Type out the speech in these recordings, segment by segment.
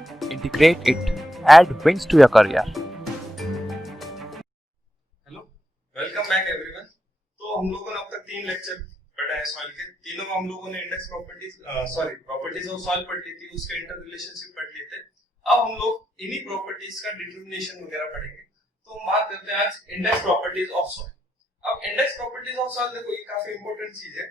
integrate it, add wings to your career. Hello, welcome back everyone. तो हम लोगों ने अब तक 3 लेक्चर पढ़े हैं सॉइल के। तीनों में हम लोगों ने इंडेक्स प्रॉपर्टीज ऑफ सॉइल पढ़ ली थी, उसके इंटर रिलेशनशिप पढ़ लिए थे। अब हम लोग इन्हीं प्रॉपर्टीज का डिटरमिनेशन वगैरह पढ़ेंगे। तो हम बात करते हैं आज इंडेक्स प्रॉपर्टीज ऑफ सॉइल। अब इंडेक्स प्रॉपर्टीज ऑफ सॉइल देखो, ये काफी इंपॉर्टेंट चीज है।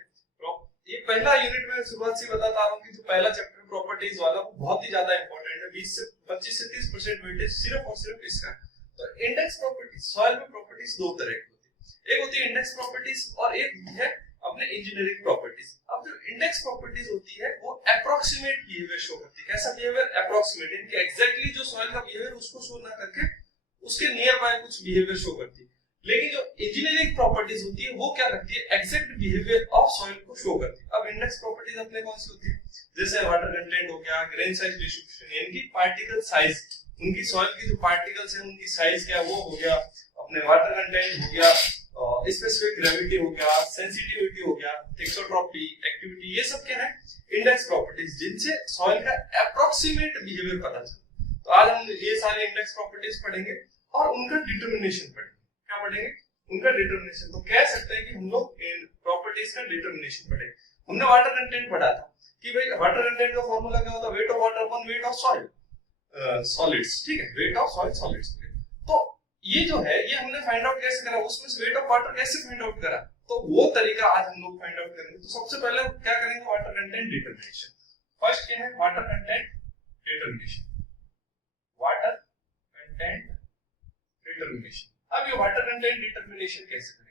ये पहला यूनिट में शुरुआत से बताता आ रहा हूँ कि जो पहला चैप्टर प्रॉपर्टीज वाला वो बहुत ही ज्यादा इंपॉर्टेंट है। 20 से 25 से 30% वेटेज सिर्फ और सिर्फ इसका। तो इंडेक्स प्रॉपर्टीज, सॉइल में प्रॉपर्टीज दो तरह की होती है। एक होती है इंडेक्स प्रॉपर्टीज और एक है अपने इंजीनियरिंग प्रॉपर्टीज। अब जो इंडेक्स प्रॉपर्टीज होती है वो अप्रोक्सीमेट बिहेवियर शो करती है। कैसा बिहेवियर? अप्रोक्सीमेट, यानी एग्जैक्टली जो सॉइल का बिहेवियर उसको शो ना करके उसके नियर बाय कुछ बिहेवियर शो करती है। लेकिन जो इंजीनियरिंग प्रॉपर्टीज होती है वो क्या करती है? एग्जैक्ट बिहेवियर ऑफ सॉइल को शो करती है। अब इंडेक्स प्रॉपर्टीज अपने कौन सी होती है? जैसे वाटर कंटेंट हो गया, ग्रेन साइज डिस्ट्रीब्यूशन, यानी कि पार्टिकल साइज, उनकी सॉइल की जो पार्टिकल्स हैं उनकी साइज क्या है वो हो गया, अपने वाटर कंटेंट हो गया, स्पेसिफिक ग्रेविटी हो गया, सेंसिटिविटी हो गया, थेक्सोट्रॉपी, एक्टिविटी, ये सब क्या है? इंडेक्स प्रॉपर्टीज, जिनसे सॉइल का अप्रोक्सीमेट बिहेवियर पता चलता है। तो आज हम ये सारे इंडेक्स प्रॉपर्टीज पढ़ेंगे और उनका डिटरमिनेशन पढ़ेंगे। क्या पढ़ेंगे? उनका डिटरमिनेशन। तो कह सकते हैं कि हम लोग इन प्रॉपर्टीज का डिटरमिनेशन पढ़ेंगे। हमने वाटर कंटेंट पढ़ा था कि भाई वाटर कंटेंट का फॉर्मूला क्या होता है? Weight of water upon weight of soil solids, ठीक है, वेट ऑफ सॉइल सॉलिड्स। तो ये जो है ये हमने फाइंड आउट कैसे करा, उसमें से वेट ऑफ वाटर कैसे फाइंड आउट करा, तो वो तरीका आज हम लोग फाइंड आउट करेंगे। तो सबसे पहले क्या करेंगे? Water content determination. फर्स्ट क्या है? Water content determination. Water content determination. अब ये वाटर कंटेंट डिटरमिनेशन कैसे करेंगे?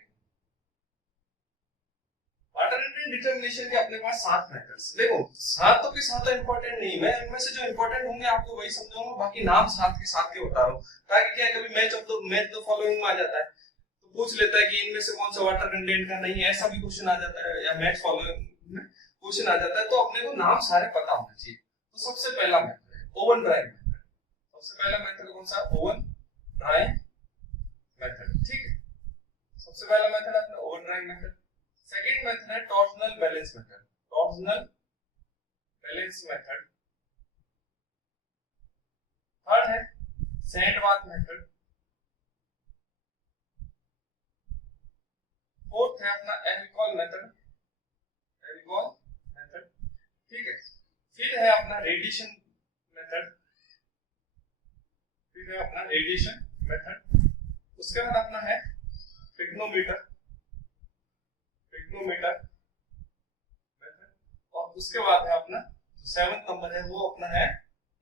वाटर कंटेंट डिटरमिनेशन के अपने पास 7 मेथड्स। देखो, 7 के 7 इंपॉर्टेंट नहीं, मैं इनमें से जो इंपॉर्टेंट होंगे आपको वही समझाऊंगा, बाकी नाम 7 के 7 के बता रहा हूं, ताकि क्या कभी मैच द फॉलोइंग में आ जाता है तो पूछ लेता है कि इनमें से कौन सा वाटर कंटेंट का नहीं है, ऐसा भी क्वेश्चन आ जाता है, या मैच फॉलोइंग में क्वेश्चन आ जाता है। तो अपने को नाम सारे पता होना चाहिए। तो सबसे पहला मेथड है ओवन ड्राइंग मेथड। सबसे पहला मेथड कौन सा? ओवन ड्राइंग मेथड, ठीक है। सबसे पहला मेथड है अपना oven drying method. Second method है torsional balance method. Torsional balance method. Third है सैंड बाथ मेथड। फोर्थ है अपना एल्कोहल मेथड। एल्कोहल मेथड, ठीक है। फिर है अपना रेडिएशन मेथड। फिर है अपना रेडिएशन मेथड। उसके बाद अपना है पिग्नोमीटर, पिग्नोमीटर मेथड। और उसके बाद है अपना 7th नंबर है वो अपना है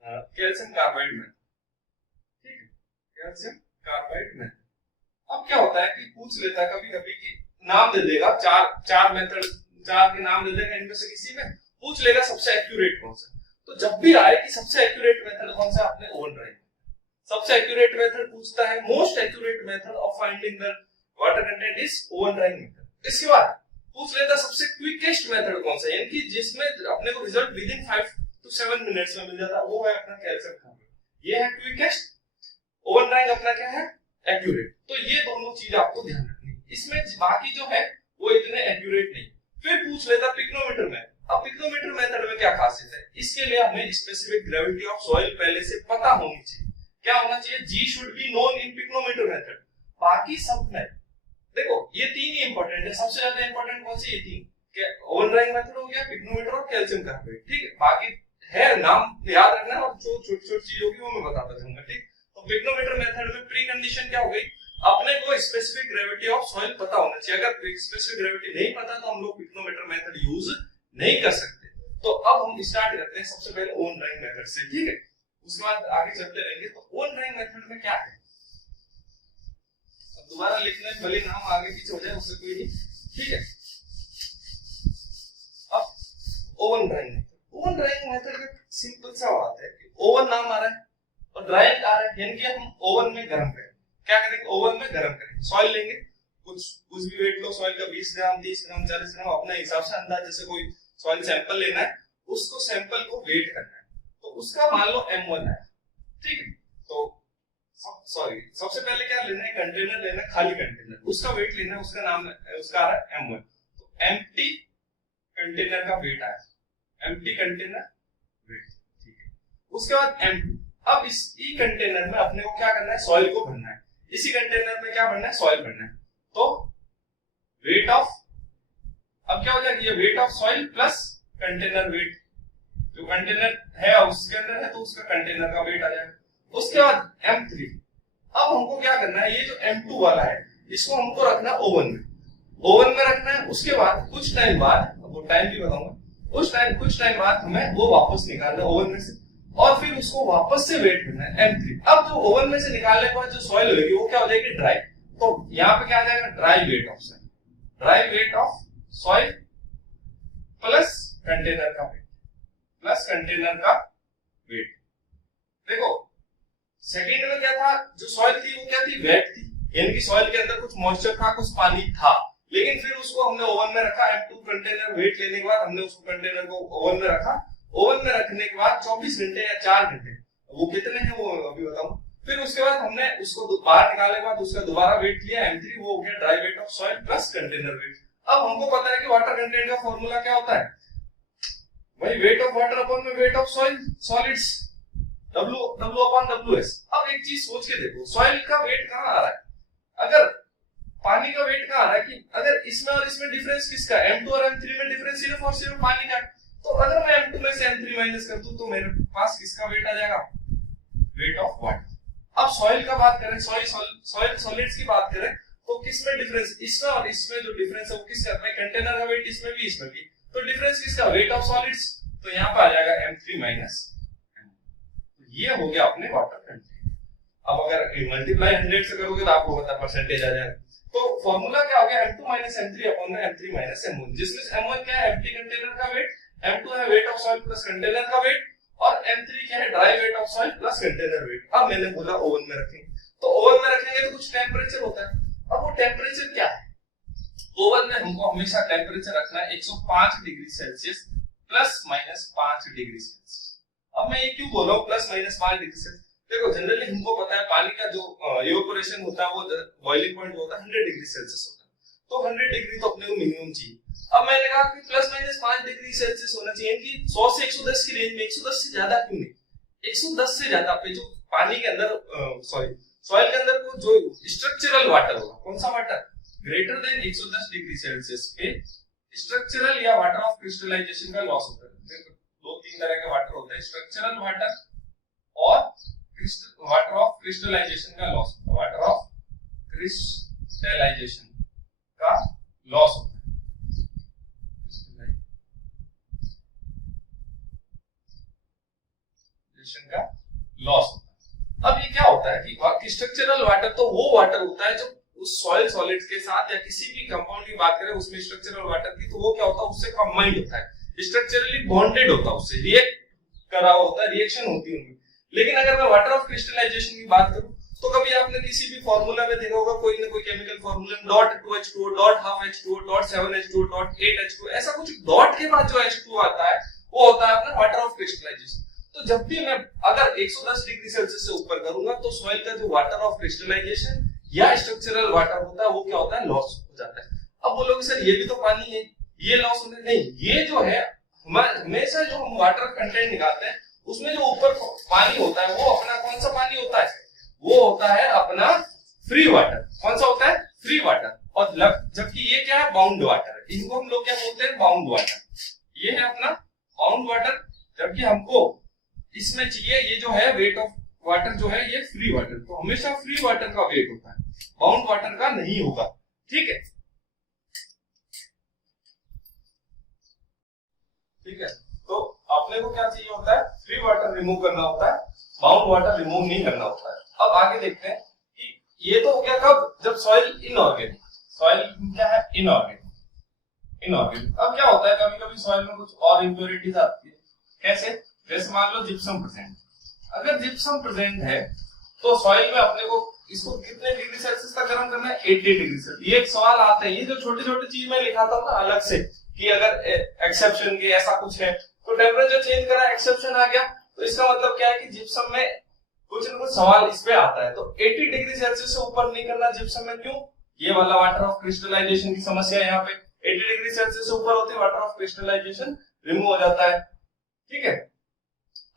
कैल्शियम कार्बाइड मेथड, ठीक है, कैल्शियम कार्बाइड मेथड। अब क्या होता है कि पूछ लेता है कभी कभी कि नाम दे देगा, चार मेथड, 4 के नाम दे देगा, इनमें से किसी में पूछ लेगा सबसे एक्यूरेट कौन सा। तो जब भी आए कि सबसे एक्यूरेट मेथड कौन सा, अपने ओवन ड्राइंग सबसे एक्यूरेट मेथड पूछता है। Most accurate method of finding the water content is oven drying method. इसके बाद पूछ लेता सबसे क्विकेस्ट मेथड कौन सा, यानी कि जिसमें अपने को result with in 5 to 7 minutes में मिल जाता है, वो है अपना कैल्शियम कार्बाइड। ये है क्विकेस्ट। ओवन ड्राइंग अपना क्या है? एक्यूरेट। तो ये दोनों चीज आपको ध्यान रखनी है। इसमें बाकी जो है वो इतने एक्यूरेट नहीं। फिर पूछ लेता पिग्नोमीटर में। अब पिग्नोमीटर मेथड में क्या खासियत है? इसके लिए हमें स्पेसिफिक ग्रेविटी ऑफ सॉइल पहले से पता होनी चाहिए। क्या होना चाहिए? G should be known in pycnometer method. बाकी सब में देखो ये 3 ही इंपॉर्टेंट है। सबसे ज्यादा इंपॉर्टेंट कौन सी? ये 3, क्या ओवन ड्राइंग मेथड हो गया, पिग्नोमीटर और कैल्शियम कार्बाइड, ठीक है। बाकी है नाम याद रखना, और जो छोटी-छोटी चीज होगी वो मैं बताता जाऊंगा, ठीक। तो पिग्नोमीटर मेथड में प्री कंडीशन क्या हो गई? अपने को स्पेसिफिक ग्रेविटी ऑफ सॉइल पता होना चाहिए। अगर स्पेसिफिक ग्रेविटी नहीं पता तो हम लोग पिग्नोमीटर मेथड यूज नहीं कर सकते। तो अब हम स्टार्ट करते हैं सबसे पहले ओवन ड्राइंग मेथड से, ठीक है। उसके बाद आगे चलते रहेंगे। तो ओवन ड्राइंग मेथड में क्या है? अब दोबारा लिखना है, भले नाम आगे पीछे हो जाए उससे कोई नहीं, ठीक है। अब oven drawing, oven drying method का सिंपल सा बात है कि ओवन नाम आ रहा है और ड्राइंग आ रहा है, यानी कि हम ओवन में गर्म करें। क्या करेंगे? ओवन में गर्म करेंगे। सॉइल लेंगे, कुछ भी वेट लो सॉइल का, 20 ग्राम, 30 ग्राम, 40 ग्राम, अपने हिसाब से अंदाज, जैसे कोई सॉइल सैंपल लेना है, उसको सैंपल को वेट करना है। तो उसका मान लो M1 है, ठीक है। तो सबसे पहले क्या लेना है? कंटेनर लेना है, खाली कंटेनर, उसका वेट लेना है, उसका नाम उसका आ रहा है M1। तो एम्प्टी कंटेनर का वेट आया, एम्प्टी कंटेनर वेट, ठीक है। उसके बाद M2। अब इस ई कंटेनर में अपने को क्या करना है, सॉइल को भरना है। इसी कंटेनर में क्या भरना है, सॉइल भरना है। तो वेट ऑफ, अब क्या हो जाएगा, ये weight of soil plus container weight, जो कंटेनर है उसके अंदर है तो उसका कंटेनर का वेट आ जाएगा। उसके बाद M3। अब हमको क्या करना है, ये जो M2 वाला है इसको हमको रखना है ओवन में, ओवन में रखना है। उसके बाद कुछ टाइम बाद, वो टाइम भी बताऊंगा, कुछ टाइम बाद हमें वो वापस निकालना है ओवन में से, और फिर उसको वापस से वेट करना है M3। अब जो ओवन में से निकालने के बाद जो सॉइल होगी वो क्या हो जाएगी, ड्राई। तो यहाँ पे क्या आ जाएगा, dry weight of soil, dry weight of soil plus container का वेट, प्लस कंटेनर का वेट। देखो सेकंड में क्या था, जो सॉइल थी वो क्या थी, वेट थी, यानी कि सॉइल के अंदर कुछ मॉइस्चर था, कुछ पानी था। लेकिन फिर उसको हमने ओवन में रखा, M2 कंटेनर वेट लेने के बाद हमने उसको कंटेनर को ओवन में रखा। ओवन में रखने के बाद 24 घंटे या 4 घंटे, वो कितने हैं वो अभी बताऊं। फिर उसके बाद हमने उसको बाहर निकालने के बाद उसका दोबारा वेट लिया M3, वो हो गया dry weight of soil plus container weight. अब हमको पता है कि वाटर कंटेंट का फॉर्मूला क्या होता है, वही वेट ऑफ वाटर अपॉन में wait of soil solids, W upon WS। अब एक चीज सोच के देखो, सॉइल का वेट कहां आ रहा है, अगर पानी का वेट कहां आ रहा है, कि अगर इसमें और इसमें डिफरेंस किसका, M2 और M3 में डिफरेंस सिर्फ और सिर्फ पानी का है। तो अगर मैं M2 में से M3 माइनस कर दूं तो मेरे पास किसका वेट आ जाएगा, वेट ऑफ वाटर। अब सॉइल का बात करें, सॉइल सॉलिड्स की बात करें तो किसमें डिफरेंस, इसमें और इसमें जो डिफरेंस है वो किसका है, कंटेनर का वेट इसमें भी इसमें भी, तो डिफरेंस किसका, वेट ऑफ सॉलिड्स। तो यहाँ पे आ जाएगा M3 माइनस, ये हो गया अपने वाटर कंटेंट। अब अगर मल्टीप्लाई 100 से करोगे तो आपको पता परसेंटेज आ जाएगा। तो फॉर्मूला क्या हो गया, M2 माइनस M3 अपॉन में M3 माइनस M1, जिसमें M1 क्या है, एम्प्टी कंटेनर का वेट, M2 है weight of soil plus container का वेट, और M3 क्या है, dry weight of soil plus container weight. अब मैंने बोला ओवन में रखेंगे, तो ओवन में रखेंगे तो कुछ टेम्परेचर होता है। अब वो टेम्परेचर क्या है, ओवन में हमको हमेशा टेम्परेचर रखना है 105 degree Celsius plus minus 5 degree Celsius. अब मैं ये क्यों बोल रहा हूँ प्लस माइनस 5 डिग्री सेल्सियस, देखो जनरली हमको पता है पानी का जो इवेपोरेशन होता है वो बॉइलिंग पॉइंट होता है 100 डिग्री सेल्सियस होता है, तो 100 डिग्री तो अपने को मिनिमम चाहिए। अब मैंने कहा कि प्लस माइनस 5 डिग्री सेल्सियस होना चाहिए, कि 100 से 110 की रेंज में, 110 से ज्यादा क्यों नहीं, 110 से ज्यादा पे जो पानी के अंदर सॉइल के अंदर को जो स्ट्रक्चरल वाटर होगा, कौन सा water, greater than 110 degree Celsius पे स्ट्रक्चरल या वाटर ऑफ क्रिस्टलाइजेशन का लॉस होता है। दो तीन तरह के वाटर होते हैं, स्ट्रक्चरल वाटर और वाटर ऑफ क्रिस्टलाइजेशन का लॉस, वाटर ऑफ क्रिस्टलाइजेशन का लॉस होता है, क्रिस्टलाइजेशन का लॉस होता है। अब ये क्या होता है कि स्ट्रक्चरल वाटर तो वो वाटर होता है जो उस सॉइल सॉलिड्स के साथ या किसी भी कंपाउंड की बात करें उसमें स्ट्रक्चरल वाटर की, तो वो क्या होता है, उससे कंबाइंड होता है, स्ट्रक्चरली बॉन्डेड होता है, उससे रिएक्ट करा होता है, रिएक्शन होती है उनमें। लेकिन अगर मैं वाटर ऑफ क्रिस्टलाइजेशन की बात करूं तो कभी आपने किसी भी फार्मूला में देखा होगा, कोई ना कोई chemical formula dot 2H2O, dot half H2O, dot 7H2O, dot 8H2O, ऐसा कुछ डॉट के बाद जो H2O आता है वो होता है अपना वाटर ऑफ क्रिस्टलाइजेशन। तो जब भी मैं अगर 110 डिग्री सेल्सियस से ऊपर करूंगा तो सॉइल का जो वाटर ऑफ क्रिस्टलाइजेशन या स्ट्रक्चरल वाटर होता है वो क्या होता है, लॉस हो जाता है। अब बोलोगे सर ये भी तो पानी है, ये लॉस होता है, नहीं, ये जो है हमेशा जो हम वाटर कंटेंट निकालते हैं उसमें जो ऊपर पानी होता है वो अपना कौन सा पानी होता है, वो होता है अपना फ्री वाटर। कौन सा होता है, फ्री वाटर। और जबकि ये क्या है, बाउंड वाटर, इनको हम लोग क्या बोलते हैं, बाउंड वाटर। ये है अपना बाउंड वाटर, जबकि हमको इसमें चाहिए ये जो है वेट ऑफ वाटर जो है ये फ्री वाटर, तो हमेशा फ्री वाटर का वेट होता है, बाउंड वाटर का नहीं होगा। ठीक है, ठीक है। तो अपने को क्या चाहिए होता है, फ्री वाटर रिमूव करना होता है, बाउंड वाटर रिमूव नहीं करना होता है। अब आगे देखते हैं कि ये तो हो गया कब, जब सॉइल इनऑर्गेनिक, सॉइल क्या है, इनऑर्गेनिक। अब क्या होता है, कभी कभी सॉइल में कुछ और इंप्योरिटीज आती है। कैसे, जैसे मान लो जिप्सम प्रेजेंट, अगर जिप्सम प्रेजेंट है तो सॉइल में अपने को इसको कितने डिग्री सेल्सियस तक गर्म करना है, 80 डिग्री सेल्सियस। ये एक सवाल आता है, ये जो छोटी छोटी चीज मैं लिखाता हूँ ना अलग से कि अगर एक्सेप्शन के ऐसा कुछ है तो टेम्परेचर चेंज करा, एक्सेप्शन आ गया, तो इसका मतलब क्या है कि जिप्सम में कुछ ना कुछ सवाल इस पे आता है। तो 80 डिग्री सेल्सियस से ऊपर नहीं करना जिप्सम में, क्यों, ये वाला वाटर ऑफ क्रिस्टलाइजेशन की समस्या है। यहाँ पे 80 डिग्री सेल्सियस से ऊपर होती है वाटर ऑफ क्रिस्टलाइजेशन रिमूव हो जाता है। ठीक है,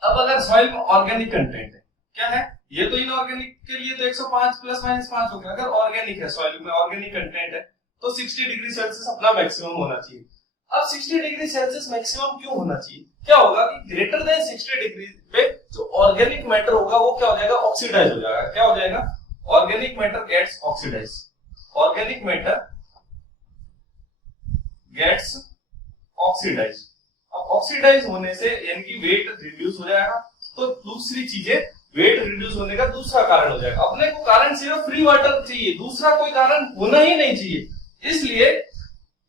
अब अगर सॉइल में ऑर्गेनिक कंटेंट है, क्या है ये, तो इनऑर्गेनिक के लिए तो 105 प्लस माइनस 5 हो गया। अगर ऑर्गेनिक है, सॉइल में ऑर्गेनिक कंटेंट है, तो 60 डिग्री सेल्सियस अपना मैक्सिमम होना चाहिए। अब 60 डिग्री सेल्सियस मैक्सिमम क्यों होना चाहिए? क्या होगा कि ग्रेटर देन 60 डिग्री पे जो ऑर्गेनिक मैटर होगा वो क्या हो जाएगा, ऑक्सीडाइज हो जाएगा। क्या हो जाएगा, organic matter gets oxidize, organic matter gets oxidize. अब ऑक्सीडाइज होने से यानी वेट रिड्यूस हो जाएगा। तो दूसरी चीजें, वेट रिड्यूस होने का दूसरा कारण हो जाएगा। अपने को कारण सिर्फ फ्री वाटर चाहिए, दूसरा कोई कारण होना ही नहीं चाहिए। इसलिए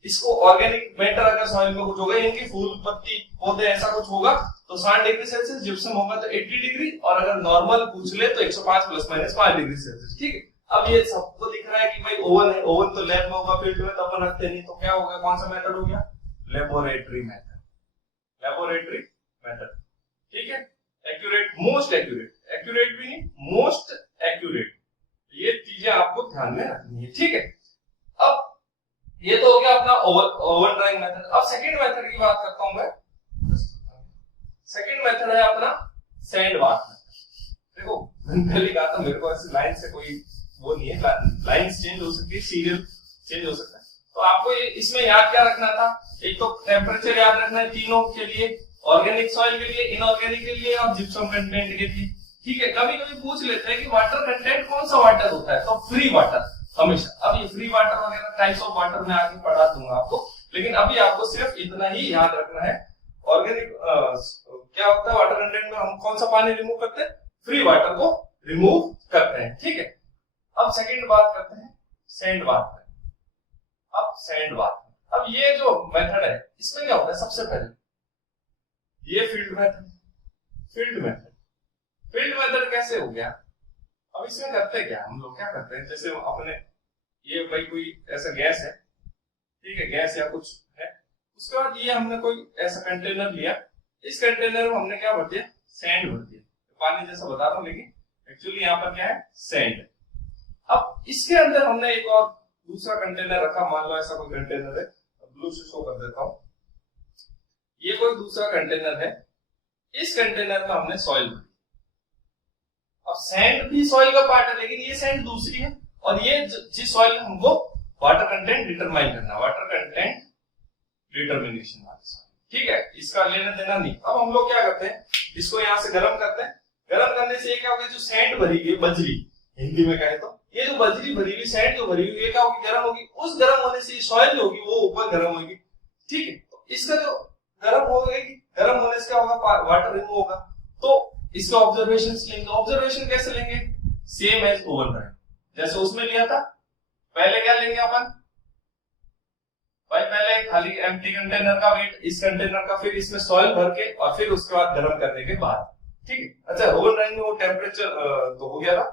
इसको ऑर्गेनिक मैटर अगर सॉइल में कुछ होगा, इनकी फूल पत्ती पौधे ऐसा कुछ होगा तो 60 डिग्री सेल्सियस, जिप्सम होगा तो 80 डिग्री, और अगर नॉर्मल पूछ ले तो 105 प्लस माइनस 5 डिग्री सेल्सियस। ठीक है, अब ये सबको दिख रहा है कि भाई ओवन है, ओवन तो लैब में होगा, फील्ड में तो अपन रखते नहीं, तो क्या होगा, कौन सा मेथड हो गया, लेबोरेटरी मेथड, लेबोरेटरी मेथड। ठीक है, एक्यूरेट, मोस्ट एक्यूरेट, एक्यूरेट भी नहीं, मोस्ट एक्यूरेट, ये चीजें आपको ध्यान में रखनी है। ठीक है, अब ये तो हो गया अपना ओवन ड्राइंग मेथड। अब सेकंड मेथड की बात करता हूं मैं। सेकंड मेथड है अपना सैंड बाथ मेथड। देखो मैंने पहले कहा था मेरे को ऐसे लाइन से कोई वो नहीं है, लाइंस चेंज हो सकती है, सीरियल चेंज हो सकता है। तो आपको इसमें याद क्या रखना था, एक तो टेम्परेचर याद रखना है तीनों के लिए, ऑर्गेनिक सॉइल के लिए, इनऑर्गेनिक के लिए और जिप्सम कंटेंट के लिए। ठीक है, कभी कभी पूछ लेते हैं कि वाटर कंटेंट कौन सा वाटर होता है, तो फ्री वाटर हमेशा। अब ये फ्री वाटर वगैरह टाइप्स ऑफ वाटर में आगे पढ़ा दूंगा आपको, लेकिन अभी आपको सिर्फ इतना ही याद रखना है। ऑर्गेनिक क्या होता है, वाटर कंटेंट में हम कौन सा पानी रिमूव करते हैं, फ्री वाटर को रिमूव करते हैं। ठीक है, अब सेकंड बात करते हैं सैंड बाथ में। अब सैंड बाथ, अब ये जो मेथड है इसमें क्या होता है, सबसे पहले ये field method, field method, field method कैसे हो गया। अब इसमें करते क्या हम लोग, क्या करते हैं, जैसे अपने ये भाई कोई ऐसा गैस है, ठीक है, गैस या कुछ है, उसके बाद ये हमने कोई ऐसा कंटेनर लिया, इस कंटेनर में हमने क्या भर दिया, सैंड भर दिया, पानी जैसा बता रहा हूं लेकिन एक्चुअली यहाँ पर क्या है, सैंड। अब इसके अंदर हमने एक और दूसरा कंटेनर रखा, मान लो ऐसा कोई कंटेनर है, ब्लू से शो कर देता हूं, ये कोई दूसरा कंटेनर है, इस कंटेनर में हमने सॉइल भरी। अब सैंड भी सॉइल का पार्ट है, लेकिन ये सैंड दूसरी है, और ये जिस सॉइल में हमको वाटर कंटेंट डिटरमाइन करना, वाटर कंटेंट डिटरमिनेशन वाली सॉइल। ठीक है, इसका लेना देना नहीं। अब हम लोग क्या करते हैं, इसको यहाँ से गर्म करते हैं, गर्म करने से ये क्या होगा, जो सैंड भरी हुई बजरी, हिंदी में कहे तो ये जो बजरी भरी हुई, सैंड जो भरी हुई, ये क्या होगी, गर्म होगी। उस गर्म होने से सॉइल जो होगी वो ऊपर गर्म होगी। ठीक है, तो इसका जो गर्म होगी, गर्म होने से क्या होगा, वाटर रिमूव होगा। तो इसके ऑब्जर्वेशन लेंगे, ऑब्जर्वेशन कैसे लेंगे, सेम एज ओवन ड्राइंग, जैसे उसमें लिया था। पहले क्या लेंगे अपन भाई, पहले खाली एम्प्टी कंटेनर का वेट, इस कंटेनर का, फिर इसमें सॉइल भर के, और फिर उसके बाद गर्म करने के बाद। ठीक है, अच्छा ओवन ड्राइंग में वो टेम्परेचर तो हो गया था,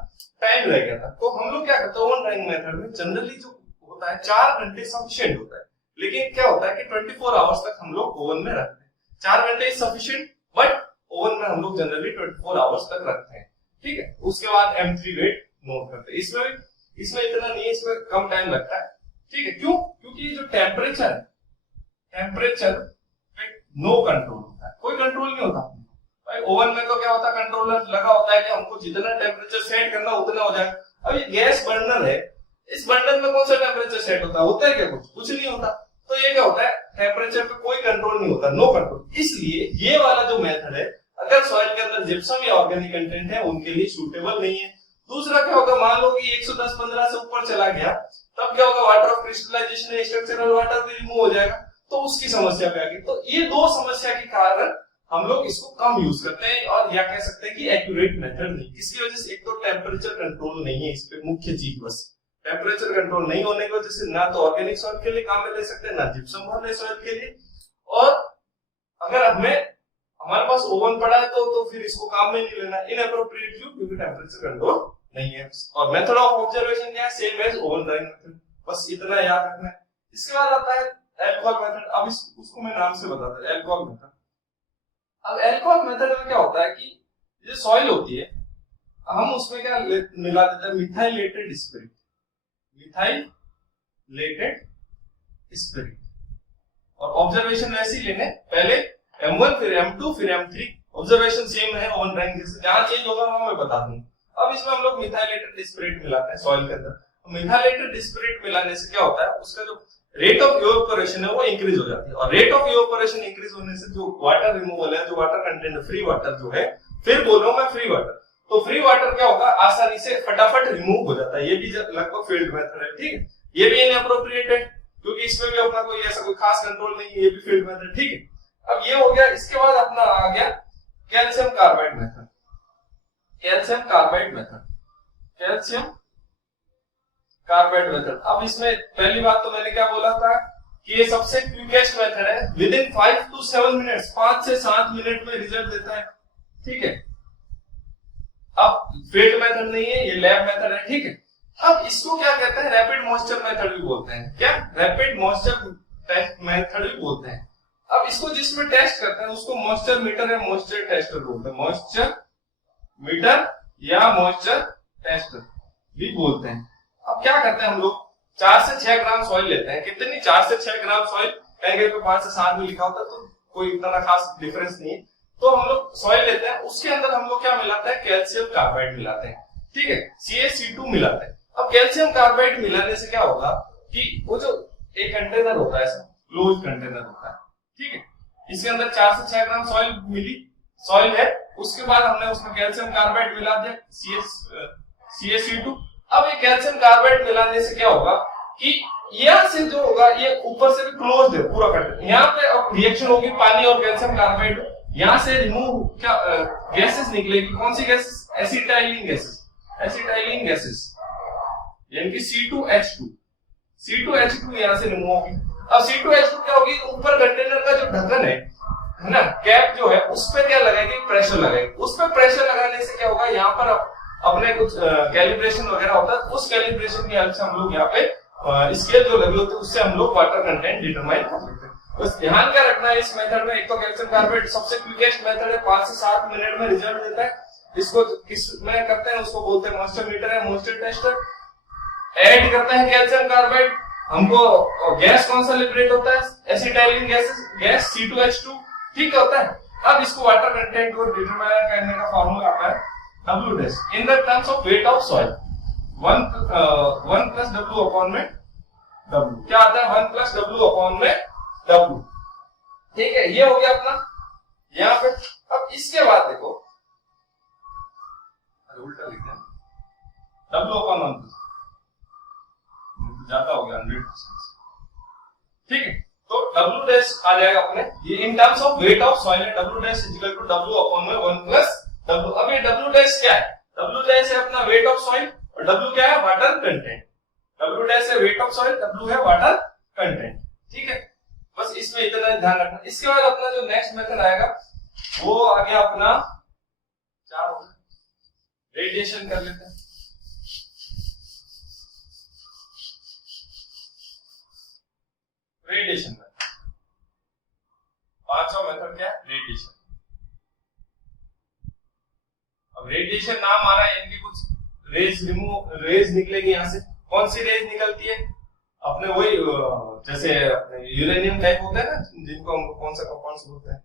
टाइम रह गया था। तो हम लोग क्या करते हैं, ओवन ड्राइंग मेथड में जनरली जो होता है 4 घंटे सफिशिएंट होता है, लेकिन क्या होता है कि 24 आवर्स तक हम लोग ओवन में रखते हैं। 4 घंटे इज सफिशिएंट, बट ओवन में हम लोग जनरली 24 आवर्स तक रखते हैं। ठीक है, उसके बाद M3 वेट नोट करते हैं। इसमें इतना नहीं है, इसमें कम टाइम लगता है। ठीक है, क्यों, क्योंकि जो टेम्परेचर है, टेम्परेचर पे नो कंट्रोल होता है, कोई कंट्रोल नहीं होता भाई। ओवन में तो क्या होता है, कंट्रोलर लगा होता है कि हमको जितना टेम्परेचर सेट करना उतना हो जाएगा। अब ये गैस बर्नर है, इस बर्नर में कौन सा टेम्परेचर सेट होता है क्या, कुछ नहीं होता। तो ये क्या होता है, टेम्परेचर पे कोई कंट्रोल नहीं होता, नो कंट्रोल। इसलिए ये वाला जो मेथड है, अगर सॉइल के अंदर जिप्सम या ऑर्गेनिक कंटेंट है, उनके लिए सूटेबल नहीं है। दूसरा क्या होगा, मान लो कि 110-15 से ऊपर चला गया, तब क्या होगा, water of crystallization, structural water भी रिमूव हो जाएगा, तो उसकी समस्या पे आ गई। तो ये दो समस्या के कारण हम लोग इसको कम यूज करते हैं, और या कह सकते हैं कि एक्यूरेट मेथड नहीं। इसकी वजह से एक तो टेम्परेचर कंट्रोल नहीं है, इस पे मुख्य चीज बस टेम्परेचर कंट्रोल नहीं होने की वजह से ना तो ऑर्गेनिक सॉइल के लिए काम में ले सकते हैं, ना जिप्सम वाले सॉइल के लिए। और अगर हमारे पास ओवन पड़ा है तो फिर इसको काम में नहीं लेना, इनएप्रोप्रिएट क्यों, क्योंकि टेम्परेचर कंट्रोल नहीं है। और मेथड ऑफ ऑब्जर्वेशन क्या है, same as oven drying method, बस इतना याद रखना है। इसके बाद आता है अल्कोहल मेथड। अब उसको मैं नाम से बताता हूं, अल्कोहल मेथड। अब अल्कोहल मेथड में क्या होता है कि जो सॉइल होती है, हम उसमें क्या मिला देते हैं, मिथाइलेटेड स्पिरिट, मिथाइलेटेड स्पिरिट। और ऑब्जर्वेशन वैसे ही लेने, पहले M1 फिर M2 फिर M3, ऑब्जर्वेशन सेम है ऑन रैंक जैसे, जहां चेंज होगा वहां मैं बता दूंगा। अब इसमें हम लोग मिथाइलेटेड डिस्पिरिट मिलाते हैं सॉइल के अंदर। मिथाइलेटेड डिस्पिरिट मिलाने से क्या होता है, उसका जो रेट ऑफ इवेपोरेशन है वो इंक्रीज हो जाती है, और रेट ऑफ इवेपोरेशन इंक्रीज होने से जो वाटर रिमूवल है, जो वाटर कंटेंट फ्री वाटर जो है, फिर बोल रहा हूं मैं फ्री वाटर, तो फ्री वाटर क्या होगा, आसानी से फटाफट रिमूव हो जाता है। ये भी लगभग फील्ड मेथड है, ठीक है। ये भी इनएप्रोप्रिएट है क्योंकि इसमें भी अपना कोई ऐसा कोई खास कंट्रोल नहीं है, ये भी फील्ड मेथड, ठीक है। अब ये हो गया, इसके बाद अपना आ गया calcium carbide method. Calcium carbide method, calcium carbide method. अब इसमें पहली बात तो मैंने क्या बोला था कि ये सबसे क्विकेस्ट मेथड है, विद इन 5 to 7 मिनट्स, 5 से 7 मिनट में रिजल्ट देता है, ठीक है। अब फील्ड मेथड नहीं है, ये लैब मेथड है, ठीक है। अब इसको क्या कहते हैं, रैपिड मॉइस्चर मेथड भी बोलते हैं। क्या, रैपिड मॉइस्चर टेस्ट मेथड भी बोलते हैं। अब इसको जिसमें टेस्ट करते हैं उसको मॉइस्चर मीटर या मॉइस्चर टेस्टर बोलते हैं, मॉइस्चर मीटर या मॉइस्चर टेस्टर भी बोलते हैं। अब क्या करते हैं हम लोग, 4 से 6 ग्राम सॉइल लेते हैं। कितनी, 4 से 6 ग्राम सॉइल, कहीं कहीं पे 5 से 7 में लिखा होता है, तो कोई इतना खास डिफरेंस नहीं है। तो हम लोग सॉइल लेते हैं, उसके अंदर हम लोग क्या मिलाते हैं, कैल्शियम कार्बाइड मिलाते हैं, ठीक है, CaC2 मिलाते हैं। अब कैल्शियम कार्बाइड मिलाने से क्या होगा कि वो जो एक कंटेनर होता है, ऐसा क्लोज कंटेनर होता है, ठीक है, इसके अंदर 4 से 6 ग्राम सॉइल मिली, सॉइल है, उसके बाद हमने उसमें कैल्शियम कार्बाइड मिला दिया, CaC2। अब ये कैल्शियम कार्बाइड मिलाने से क्या होगा कि यहाँ से जो होगा, ये ऊपर से भी क्लोज है पूरा कंटेनर, यहाँ पे अब रिएक्शन होगी पानी और कैल्शियम कार्बाइड, यहाँ से रिमूव क्या गैसेस निकलेगी। कौन सी gases, acetylene gases, acetylene gases, यानी कि C2H2, C2H2 यहाँ से रिमूव होगी। अब C2H2 क्या होगी, ऊपर कंटेनर का जो ढक्कन है ना, कैप जो है, उस पर क्या लगाएगी, प्रेशर लगाएगी। उस पर प्रेशर लगाने से क्या होगा, यहाँ पर अपने कुछ कैलिब्रेशन वगैरह होता है, उस कैलिब्रेशन की हेल्प से हम लोग यहाँ पे स्केल जो लगी होती है, उससे हम लोग वाटर कंटेंट डिटरमाइन कर सकते हैं। बस ध्यान क्या रखना है इस मेथड में, एक तो कैल्शियम कार्बाइड सबसे क्विकेस्ट मेथड है, 5 से 7 मिनट में रिजल्ट देता है। इसको किस में करते हैं, उसको बोलते हैं मॉइस्चर मीटर या मॉइस्चर टेस्टर। ऐड करते हैं कैल्शियम कार्बाइड, हमको गैस कौन सा लिबरेट होता है, एसिटाइलिन गैस C2H2, ठीक होता है। अब इसको वाटर कंटेंट को डिटरमाइन करने का फार्मूला आता है W' in the terms of weight of soil, 1 plus W upon में W, क्या आता है, 1 plus W अपॉन में W, ठीक है। ये हो गया अपना यहाँ पे। अब इसके बाद देखो, उल्टा लिखते हैं, W अपॉन 1 ज्यादा हो गया 100%, ठीक है। तो W' आ जाएगा अपने, ये in terms of weight of soil है, W' equal to W upon में 1 plus W। अब ये W' क्या है, W' है अपना वेट ऑफ सॉइल, और W क्या है, वाटर कंटेंट। W' है वेट ऑफ सॉइल, W है वाटर कंटेंट, ठीक है। बस इसमें इतना ध्यान रखना। इसके बाद अपना जो नेक्स्ट मेथड आएगा वो आ गया अपना, रेडिएशन कर लेते हैं। रेडिएशन मेथड, 5वां मेथड क्या है, रेडिएशन। अब रेडिएशन नाम आ रहा है, यानी कि कुछ रेज निकलेगी यहाँ से। कौन सी रेज निकलती है, अपने वही जैसे यूरेनियम टाइप होता है ना, जिनको हम कौन सा कंपाउंड्स बोलते हैं,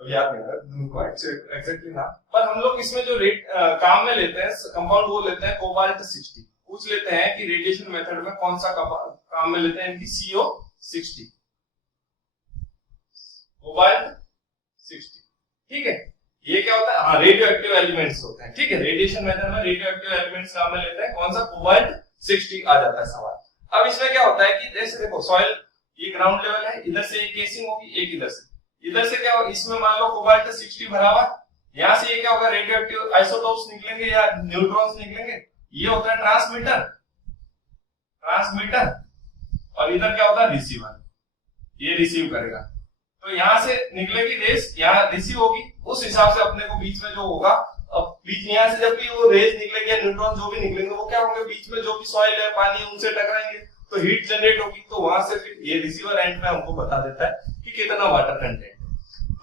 अब याद नहीं आ रहा एग्जैक्टली नाम, पर हम लोग इसमें जो काम में लेते हैं कंपाउंड वो लेते हैं कोबाल्ट 60। पूछ लेते हैं कि रेडिएशन मेथड में कौन सा काम में लेते हैं, इनकी CO60, कोबाल्ट 60, ठीक है। ये क्या होता है, हाँ, रेडियो एक्टिव एलिमेंट्स होते हैं, ठीक है। रेडिएशन मेथड में रेडियो एक्टिव एलिमेंट्स काम में लेते हैं, कौन सा, कोबाल्ट 60 आ जाता है सवाल। अब इसमें क्या होता है कि जैसे देखो सॉइल ये ग्राउंड लेवल है, इधर से एक केसिंग होगी, एक इधर से क्या होगा, इसमें मान लो कोबाल्ट 60 भरा हुआ, यहाँ से ये क्या होगा, रेडियो एक्टिव आइसोटोप्स निकलेंगे या न्यूट्रॉन्स निकलेंगे। ये होता है ट्रांसमीटर, और इधर क्या होता है, रिसीवर, ये रिसीव करेगा। तो यहाँ से निकलेगी रेस, यहाँ रिसीव होगी, उस हिसाब से अपने को बीच में जो होगा, अब बीच यहाँ से जब भी वो रेस निकलेगी या न्यूट्रॉन जो भी निकलेंगे, वो क्या होंगे, बीच में जो भी सॉइल है, पानी है, उनसे टकराएंगे, तो हीट जनरेट होगी। तो वहां से फिर ये रिसीवर एंड में हमको बता देता है कि कितना वाटर कंटेंट है।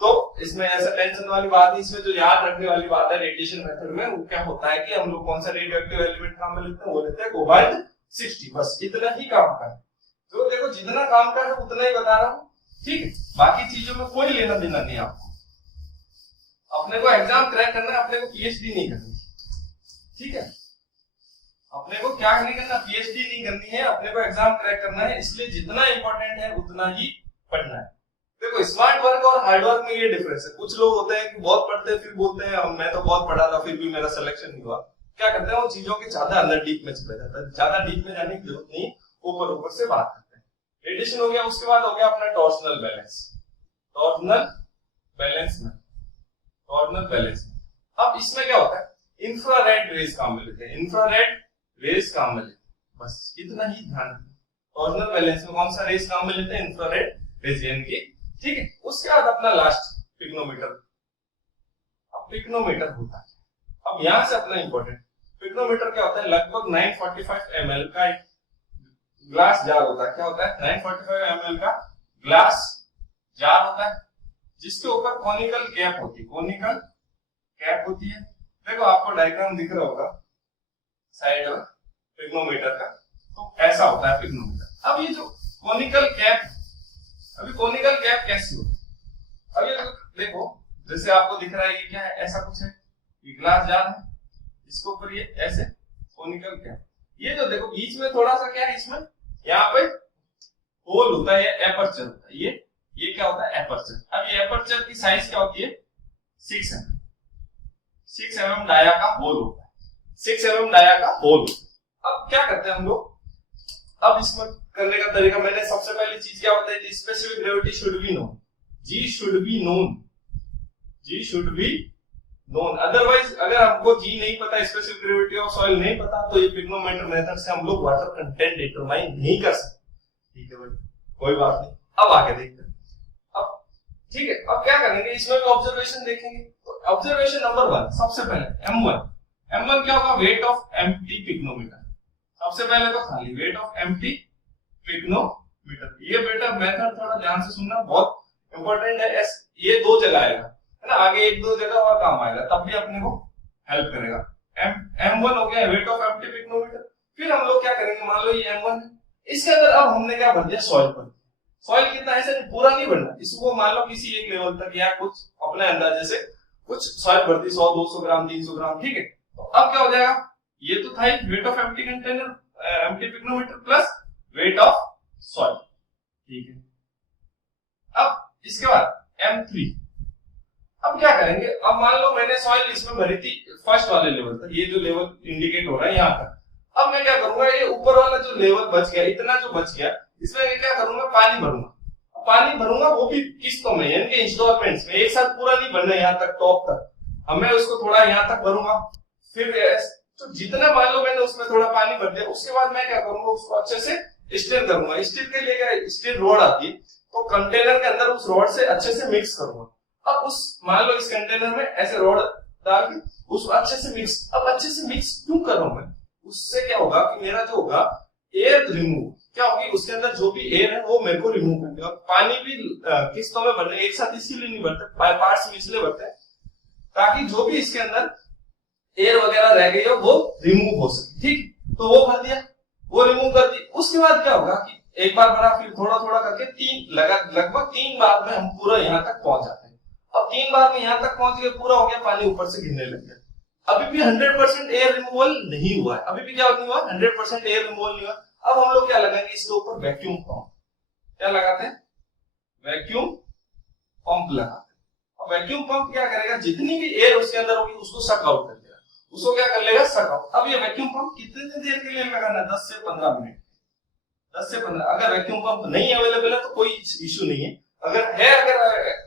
तो इसमें ऐसा टेंशन वाली बात नहीं, इसमें जो याद रखने वाली बात है रेडिएशन मेथड में, वो क्या होता है कि हम लोग कौन सा रेडियो एक्टिव एलिमेंट काम में लेते हैं, वो लेते हैं कोबाल्ट 60। बस इतना ही काम का है। तो देखो जितना काम का है उतना ही बता रहा हूँ, ठीक है। बाकी चीजों में कोई लेना देना नहीं आपको। अपने को एग्जाम क्रैक करना है, अपने को पीएचडी नहीं करनी, ठीक है। अपने को क्या नहीं करना, पीएचडी नहीं करनी है, अपने को एग्जाम क्रैक करना है। इसलिए जितना इंपॉर्टेंट है उतना ही पढ़ना है। देखो स्मार्ट वर्क और हार्ड वर्क में ये डिफरेंस है। कुछ लोग होते हैं कि बहुत पढ़ते हैं फिर बोलते हैं मैं तो बहुत पढ़ा था फिर भी मेरा सिलेक्शन नहीं हुआ। क्या करते हैं, वो चीजों के ज्यादा अंदर डीप में चले जाता है। ज्यादा डीप में जाने की जरूरत नहीं, ऊपर ऊपर से बात करते हैं। रेडिएशन हो गया, उसके बाद हो गया अपना टॉर्सनल बैलेंस। टॉर्सनल बैलेंस में अब इसमें क्या होता है, इंफ्रारेड रेज काम में लेते हैं, इंफ्रारेड रेज काम में लेते हैं, बस इतना ही ध्यान रखना। टॉर्सनल बैलेंस में कौन सा रेज काम में लेते हैं, इंफ्रारेड रेज की, ठीक है। उसके बाद अपना लास्ट पिग्नोमीटर। अब पिग्नोमीटर होता है, अब यहां से अपना इंपॉर्टेंट पिग्नोमीटर क्या होता है, लगभग 945 ml का एक ग्लास जार होता है। क्या होता है, 945 ml का ग्लास जार होता है, जिसके ऊपर कॉनिकल कैप होती है, कॉनिकल कैप होती है। देखो आपको डायग्राम दिख रहा होगा साइड में पिग्नोमीटर का, तो ऐसा होता है पिग्नोमीटर। अब ये जो कॉनिकल कैप, अभी कॉनिकल कैप कैसी होती है, अभी देखो जैसे आपको दिख रहा है ये क्या है, ऐसा कुछ है, ये ग्लास जार है, इसके ऊपर ये ऐसे कॉनिकल कैप। ये जो देखो बीच में थोड़ा सा क्या है, इसमें यहाँ पे होल होता है, एपर्चर होता है, ये क्या होता है, एपर्चर। अब ये एपर्चर की साइज क्या होती है, 6 mm, 6 mm डाया का होल होता है, 6 mm डाया का होल। अब क्या करते हैं हम लोग, अब इसमें करने का तरीका, मैंने सबसे पहली चीज क्या बताई थी, specific gravity should be known, G should be known, G should be known. Otherwise अगर हमको जी नहीं पता, स्पेसिफिक ग्रेविटी ऑफ सॉइल नहीं पता, तो ये पिग्नोमेटर मेथड से हम लोग वाटर कंटेंट डिटरमाइन नहीं कर सकते, ठीक है भाई, कोई बात नहीं। अब आगे देखते हैं, अब ठीक है, अब क्या करेंगे, इसमें भी ऑब्जर्वेशन देखेंगे। तो ऑब्जर्वेशन नंबर 1, सबसे पहले M1 क्या होगा, वेट ऑफ एम्प्टी पिग्नोमीटर। सबसे पहले तो खाली वेट ऑफ एम्प्टी पिग्नोमीटर। ये बेटा मेथड थोड़ा ध्यान से सुनना, बहुत इंपॉर्टेंट है। ये 2 जगह आएगा है ना, आगे 1-2 जगह और काम आएगा, तब भी अपने को हेल्प करेगा। M1 हो गया वेट ऑफ एम्प्टी पिग्नोमीटर। फिर हम लोग क्या करेंगे, मान लो ये M1 है, इसके अंदर अब हमने क्या भर दिया, सॉइल पर। सॉइल कितना, ऐसे पूरा नहीं भरना, इसको मान लो किसी एक लेवल तक या कुछ अपने अंदाजे से कुछ सॉइल भर दी, 100-200 ग्राम 300 ग्राम, ठीक है। तो अब क्या हो जाएगा, ये तो था weight of empty container, empty pycnometer plus wait of soil, ठीक है। अब इसके बाद M3, अब क्या करेंगे, अब मान लो मैंने सॉइल इसमें भरी थी फर्स्ट वाले लेवल तक, ये जो लेवल इंडिकेट हो रहा है यहाँ तक। अब मैं क्या करूंगा, ये ऊपर वाला जो लेवल बच गया, इतना जो बच गया, इसमें मैं क्या करूंगा, पानी भरूंगा। पानी भरूंगा वो भी किस्तों में, यानी कि इंस्टॉलमेंट्स में, एक साथ पूरा नहीं भरना यहाँ तक टॉप तक, हमें उसको थोड़ा यहाँ तक भरूंगा। फिर तो जितना मान लो मैंने उसमें थोड़ा पानी भर दिया, उसके बाद मैं क्या करूंगा, उसको अच्छे से स्टीर करूंगा। स्टीर के लिए क्या, स्टील रॉड आती है, तो कंटेनर के अंदर उस रॉड से अच्छे से मिक्स करूंगा। अब उस मान लो इस कंटेनर में ऐसे रॉड डाल के उसको अच्छे से मिक्स, अब अच्छे से मिक्स क्यों कर रहा हूं मैं, उससे क्या होगा कि मेरा जो होगा एयर रिमूव क्या होगी, उसके अंदर जो भी एयर है वो मेरे को रिमूव कर देगा। पानी भी किस्तों में भरने एक साथ इसीलिए नहीं भरते, बाय पार्ट्स में इसलिए भरते हैं ताकि जो भी इसके अंदर एयर वगैरह रह गई हो वो रिमूव हो सके, ठीक। तो वो भर दिया, वो रिमूव कर दी। उसके बाद क्या होगा कि एक बार भरा, फिर थोड़ा थोड़ा करके लगभग 3 बार में हम पूरा यहाँ तक पहुंच जाते हैं। अब 3 बार में यहाँ तक पहुंच गए, पूरा हो गया, पानी ऊपर से गिरने लग गया। अभी भी 100% एयर रिमूवल नहीं हुआ है, अभी भी क्या नहीं हुआ, 100% एयर रिमूवल नहीं हुआ। अब हम लोग क्या लगाएंगे, इसके ऊपर वैक्यूम पंप। क्या लगाते हैं, वैक्यूम पंप लगाते हैं। अब वैक्यूम पंप क्या करेगा, जितनी भी एयर उसके अंदर होगी उसको सक आउट कर देगा, उसको क्या कर लेगा, सक आउट। अब ये वैक्यूम पंप कितनी देर के लिए लगाना है, 10 से 15 मिनट, 10 से 15। अगर वैक्यूम पंप नहीं अवेलेबल है तो कोई इश्यू नहीं है, अगर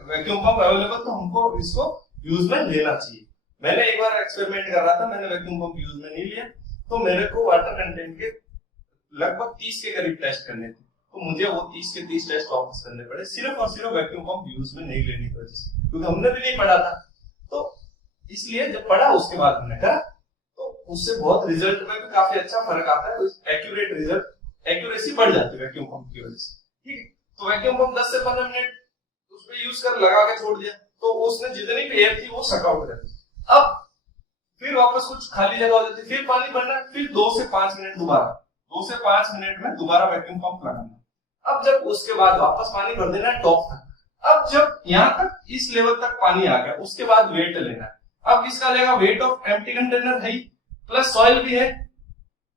वैक्यूम पंप अवेलेबल तो हमको इसको यूज में लेना चाहिए। मैंने एक बार एक्सपेरिमेंट कर रहा था, मैंने वैक्यूम पंप यूज में नहीं लिया, तो मेरे को वाटर कंटेंट के लगभग 30 के करीब टेस्ट करने थे, तो मुझे वो 30 के 30 टेस्ट वापस करने पड़े, सिर्फ और सिर्फ वैक्यूम पंप यूज में नहीं लेने की वजह से, क्योंकि हमने भी नहीं पढ़ा था। तो इसलिए जब पढ़ा उसके बाद हमने कहा, तो उससे बहुत रिजल्ट में भी काफी अच्छा फर्क आता है, एक्यूरेट रिजल्ट, एक्यूरेसी बढ़ जाती है वैक्यूम पंप की वजह से, ठीक है। तो वैक्यूम पंप 10 से 15 मिनट उसमें यूज कर लगा के छोड़ दिया, तो उसने जितनी भी एयर थी वो सक आउट कर दी। अब फिर वापस कुछ खाली जगह हो जाती, फिर पानी भरना, फिर 2 से 5 मिनट दोबारा, 2 से 5 मिनट में दोबारा वैक्यूम पंप लगाना। अब जब उसके बाद वापस पानी भर देना है टॉप तक। अब जब यहाँ तक इस लेवल तक पानी आ गया, उसके बाद वेट लेना है। अब किसका आ जाएगा, वेट ऑफ एम्प्टी कंटेनर है प्लस सॉइल भी है,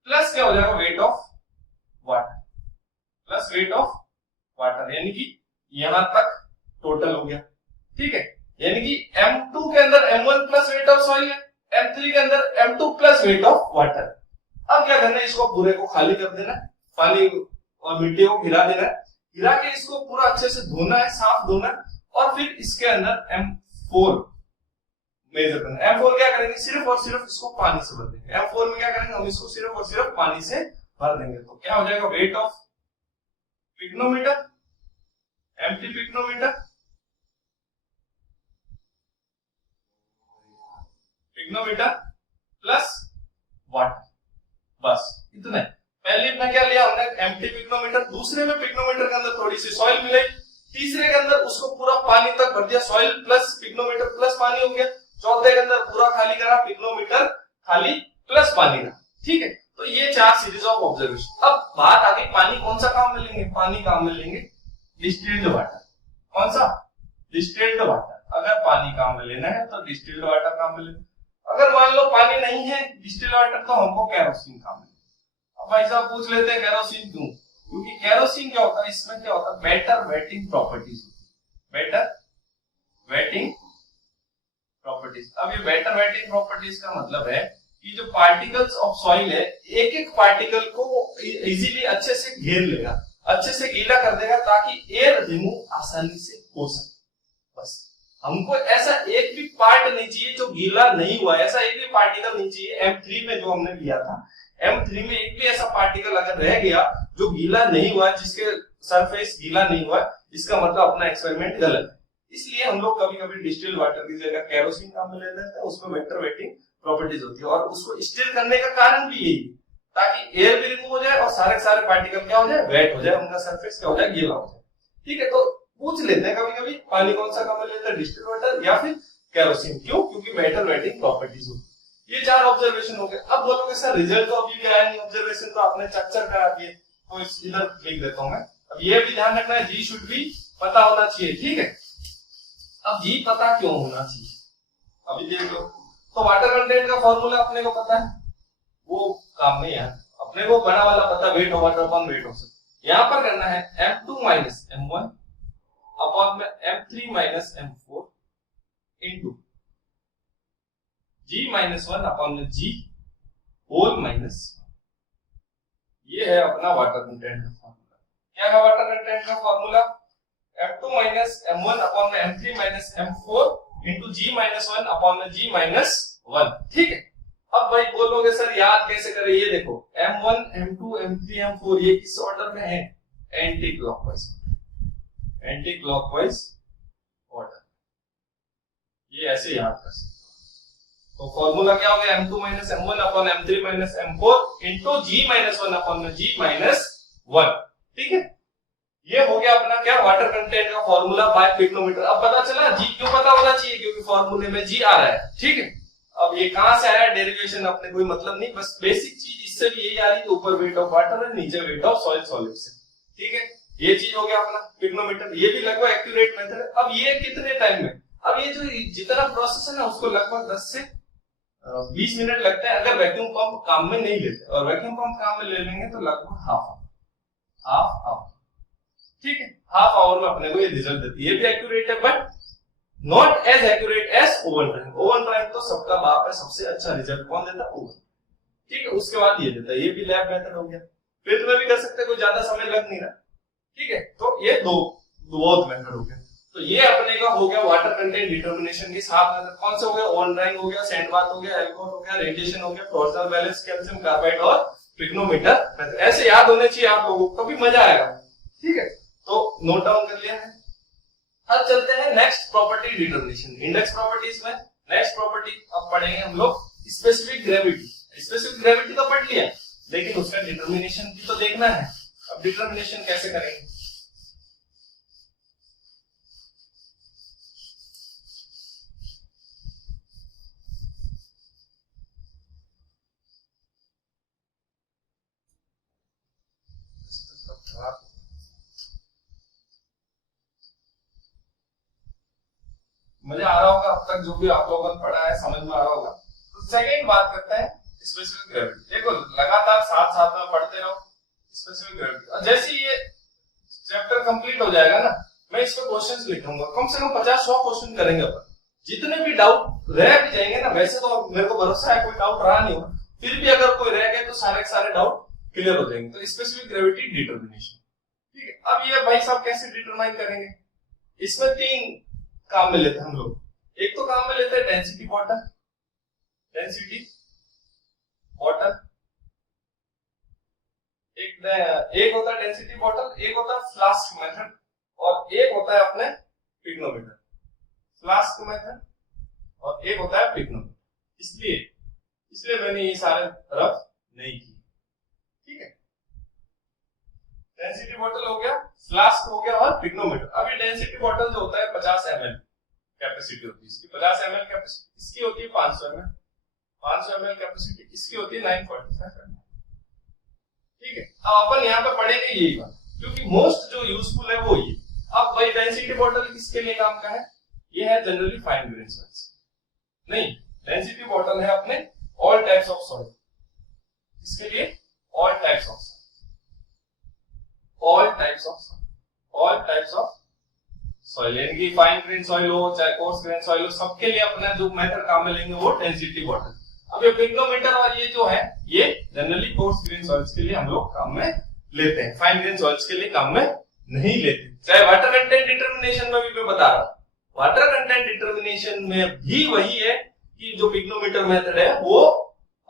प्लस क्या हो जाएगा weight of water, plus weight of water, यानी कि यहां तक टोटल हो गया। ठीक है, यानी कि M2 के अंदर M1 plus wait of soil है, M3 के अंदर M2 plus weight of water. अब क्या करना है, इसको पूरे को खाली कर देना है, पानी और मिट्टी को गिरा देना है, गिरा के इसको पूरा अच्छे से धोना है, साफ धोना है, और फिर इसके अंदर M4 मेजर करना है। M4 क्या करेंगे, सिर्फ और सिर्फ इसको पानी से भर देंगे। M4 में क्या करेंगे, हम इसको सिर्फ और सिर्फ पानी से भर देंगे। तो क्या हो जाएगा, weight of pycnometer, empty pycnometer, pycnometer plus water, बस इतना। पहले में क्या लिया हमने, एम्प्टी पिग्नोमीटर, दूसरे में पिग्नोमीटर के अंदर थोड़ी सी सॉइल मिलाई, तीसरे के अंदर उसको पूरा पानी तक भर दिया, सॉइल प्लस पिग्नोमीटर प्लस पानी हो गया, चौथे के अंदर पूरा खाली करा, पिग्नोमीटर खाली प्लस पानी रहा। ठीक है, तो ये 4 सीरीज ऑफ ऑब्जर्वेशन। अब बात आ गई पानी कौन सा काम में लेंगे, पानी काम में लेंगे डिस्टिल्ड वाटर। कौन सा, डिस्टिल्ड वाटर। अगर पानी काम में लेना है तो डिस्टिल्ड वाटर काम में लेना, अगर मान लो पानी नहीं है डिस्टिल्ड वाटर, तो हमको केरोसिन काम में। अब भाई साहब पूछ लेते हैं केरोसिन क्यों, क्योंकि केरोसिन क्या होता है, इसमें क्या होता है, better waiting properties, better waiting properties. अब ये बेटर वेटिंग प्रॉपर्टीज का मतलब है कि जो पार्टिकल्स ऑफ सॉइल है, एक एक पार्टिकल को इजीली अच्छे से घेर लेगा, अच्छे से गीला कर देगा, ताकि एयर रिमूव आसानी से हो सके। बस हमको ऐसा एक भी पार्ट नहीं चाहिए जो गीला नहीं हुआ, ऐसा एक भी पार्टिकल नहीं चाहिए। M3 में जो हमने लिया था, M3 में एक भी ऐसा पार्टिकल अगर रह गया जो गीला नहीं हुआ, जिसके सरफेस गीला नहीं हुआ, इसका मतलब अपना एक्सपेरिमेंट गलत है। इसलिए हम लोग कभी कभी डिस्टिल्ड वाटर की जगह केरोसिन काम में ले लेते हैं, उसमें वेक्टर वेटिंग प्रॉपर्टीज होती है, और उसको स्टिल करने का कारण भी यही, ताकि एयर भी रिमूव हो जाए और सारे पार्टिकल क्या हो जाए, वेट हो जाए, उनका सरफेस क्या हो जाए, गीला हो जाए। ठीक है, तो पूछ लेते हैं कभी कभी पानी कौन सा काम में लेता है, डिस्टिल्ड वाटर या फिर केरोसिन। क्यों, क्योंकि बेटर वेटिंग प्रॉपर्टीज होती है। ये 4 ऑब्जर्वेशन हो गए। अब बोलोगे सर रिजल्ट तो अभी भी आया नहीं, ऑब्जर्वेशन तो आपने चक्चर करा दिए, तो इधर लिख देता हूं मैं। अब ये भी ध्यान रखना है, जी शुड भी पता होना चाहिए। ठीक है, अब जी पता क्यों होना चाहिए, अभी देख लो। तो वाटर कंटेंट का फॉर्मूला अपने को पता है, वो काम नहीं है अपने को, बड़ा वाला पता, weight of water upon weight of soil. यहां पर करना है M2 माइनस M1 अपॉन में M3 minus M4 into G minus 1 upon में G होल माइनस। ये है अपना वाटर कंटेंट का फॉर्मूला। क्या है वाटर कंटेंट का formula, M2 minus M1 upon में M3 minus M4 into G minus 1 upon में G माइनस 1। ठीक है, अब भाई बोलोगे सर याद कैसे करें, ये देखो M1 M2 M3 M4 ये किस ऑर्डर में है, anti clockwise, anti clockwise order, ये ऐसे याद कर सकते हो। तो फॉर्मूला क्या हो गया, M2 minus M1 upon M3 minus M4 into G minus 1 upon में G माइनस 1। ठीक है, ये हो गया अपना क्या, वाटर कंटेंट का फॉर्मूला बाय पिग्नोमीटर। अब पता चला जी क्यों पता होना चाहिए, क्योंकि फॉर्मूले में जी आ रहा है। ठीक है, अब ये कहां से आया डेरिवेशन अपने कोई मतलब नहीं, बस बेसिक चीज इससे भी यही आ रही है, ऊपर वेट ऑफ वाटर है, नीचे वेट ऑफ सॉइल सॉलिड से। ठीक है, ये चीज हो गया अपना पिग्नोमीटर, ये भी लगभग एक्यूरेट मेथड है। अब ये कितने टाइम में, अब ये जो जितना प्रोसेस है ना, उसको लगभग 10 से 20 मिनट लगता है, अगर वैक्यूम पंप काम में नहीं लेते, और वैक्यूम पंप काम में ले लेंगे तो लगभग हाफ आवर। ठीक है, हाफ आवर में अपने को ये रिजल्ट देती है। ये भी एक्यूरेट है, but not as accurate as oven time. Oven time तो सबका बाप है, सबसे अच्छा रिजल्ट कौन देता है, ओवन। ठीक है, उसके बाद ये देता है, ये भी लैब मेथड हो गया, फिर में भी कर सकते हैं, कोई ज्यादा समय लग नहीं रहा। ठीक है, तो ये दो मेथड हो गया। तो ये अपने का हो गया वाटर कंटेंट डिटर्मिनेशन के साथ मेथड। कौन से हो गया, ओवन ड्राइंग हो गया, सैंड बाथ हो गया, अल्कोहल हो गया, रेडिएशन हो गया, टॉर्सनल बैलेंस, कैल्शियम कार्बाइड और पिग्नोमीटर मेथड। ऐसे याद होने चाहिए आप लोगों को, कभी मजा आएगा। ठीक है, तो नोट डाउन कर लिया है। अब चलते हैं next property determination, index properties में। नेक्स्ट प्रॉपर्टी अब पढ़ेंगे हम लोग स्पेसिफिक ग्रेविटी। स्पेसिफिक ग्रेविटी तो पढ़ लिया, लेकिन उसका डिटर्मिनेशन भी तो देखना है। अब डिटर्मिनेशन कैसे करेंगे, मजा आ रहा होगा अब तक जो भी आप लोगों ने पढ़ा है समझ में आ रहा होगा। तो सेकंड बात करते हैं स्पेसिफिक ग्रेविटी। देखो लगातार साथ साथ में पढ़ते रहो स्पेसिफिक ग्रेविटी, और जैसे ही ये चैप्टर कंप्लीट हो जाएगा ना, मैं इस पर क्वेश्चंस लिखूंगा, कम से कम 50-100 क्वेश्चन करेंगे अपन। जितने भी डाउट रह भी जाएंगे ना, वैसे तो मेरे को भरोसा है कोई डाउट रहा नहीं होगा, फिर भी अगर कोई रह गए तो सारे के सारे डाउट क्लियर हो जाएंगे। तो स्पेसिफिक ग्रेविटी डिटर्मिनेशन, ठीक है। अब ये भाई साहब कैसे डिटरमाइन करेंगे, इसमें 3 काम में लेते हैं हम लोग। एक तो काम में लेते हैं डेंसिटी वाटर, डेंसिटी वाटर, एक होता है डेंसिटी वाटर, एक होता है फ्लास्क मेथड, और एक होता है अपने पिग्नोमीटर। फ्लास्क मेथड और एक होता है पिग्नोमीटर। इसलिए मैंने ये सारे रफ नहीं किए, ठीक है। डेंसिटी बॉटल हो गया, फ्लास्क हो गया और पिग्नोमीटर। अभी डेंसिटी बॉटल जो होता है 50 ml कैपेसिटी होती है इसकी, 50 ml कैपेसिटी, इसकी होती है 500 ml, 500 ml कैपेसिटी, इसकी होती है 945 ml, ठीक है। अब अपन यहाँ पे पढ़ेंगे यही बात, क्योंकि मोस्ट जो यूजफुल है वो ये। अब भाई डेंसिटी बॉटल किसके लिए काम का है, ये है जनरली फाइन ग्रेन सॉइल्स। नहीं, डेंसिटी बॉटल है अपने ऑल टाइप्स ऑफ सॉइल, इसके लिए all types of all types of soil, यानी कि फाइन ग्रेन सॉइल हो चाहे कोर्स ग्रेन सॉइल हो, सबके लिए अपना जो मेथड काम में लेंगे वो डेंसिटी बॉटल। अब ये पिग्नोमीटर और ये जो है ये जनरली कोर्स ग्रेन सॉइल्स के लिए हम लोग काम में लेते हैं, फाइन ग्रेन सॉइल्स के लिए काम में नहीं लेते। चाहे वाटर कंटेंट डिटर्मिनेशन में भी मैं बता रहा हूं, वाटर कंटेंट डिटर्मिनेशन में भी वही है कि जो पिग्नोमीटर मेथड है वो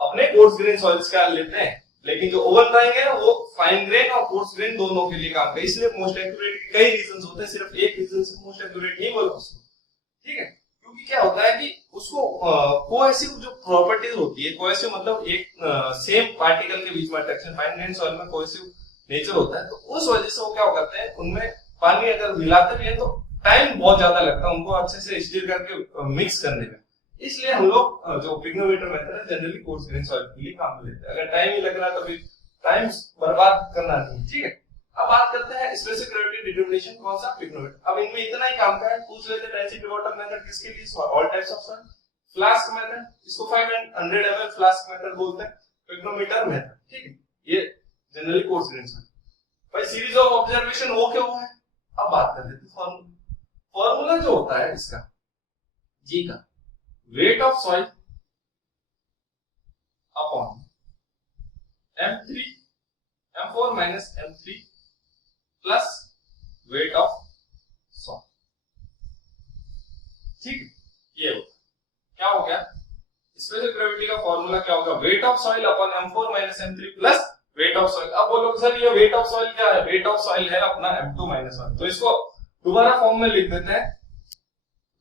अपने कोर्स ग्रेन सॉइल्स का लेते हैं, लेकिन जो ओवन ड्राइंग है वो फाइन ग्रेन और कोर्स ग्रेन दोनों के लिए काम करता है। इसलिए मोस्ट एक्यूरेट के कई रीजंस होते हैं, सिर्फ एक रीजन से मोस्ट एक्यूरेट नहीं बोला उसको, ठीक है। क्योंकि क्या होता है कि उसको कोहेसिव जो प्रॉपर्टीज होती है, कोहेसिव मतलब एक सेम पार्टिकल के बीच में अट्रैक्शन, फाइन ग्रेन सॉइल में कोहेसिव नेचर होता है, तो उस वजह से वो क्या करते हैं, उनमें पानी अगर मिलाते भी है तो टाइम बहुत ज्यादा लगता है उनको अच्छे से स्टीर करके मिक्स करने में। इसलिए हम लोग जो पिग्नोमीटर मेथड है जनरली कोर्स ग्रेन सॉइल के लिए काम में लेते हैं। अगर टाइम ही लग रहा है तो फिर टाइम बर्बाद करना नहीं, ठीक है। अब बात करते हैं स्पेसिफिक ग्रेविटी डिटर्मिनेशन, कौन सा, पिग्नोमीटर। अब इनमें इतना ही काम का है, पूछ लेते हैं डेंसिटी वाटर मेथड किसके लिए, all types of soil. Flask method, इसको 500 ml फ्लास्क मेथड बोलते हैं, पिग्नोमीटर मेथड, ठीक है। ये जनरली कोर्स ग्रेन सॉइल। भाई सीरीज ऑफ ऑब्जर्वेशन वो क्यों है, अब बात कर लेते हैं फॉर्मूला। फॉर्मूला जो होता है इसका, जी का wait of soil upon M3 M4 minus M3 plus wait of soil, ठीक है। ये होगा, क्या हो गया, स्पेसिफिक ग्रेविटी का फॉर्मूला क्या होगा, wait of soil upon M4 minus M3 plus wait of soil. अब बोलो सर ये वेट ऑफ सॉइल क्या है, वेट ऑफ सॉइल है अपना M2 माइनस 1, तो इसको दोबारा फॉर्म में लिख देते हैं।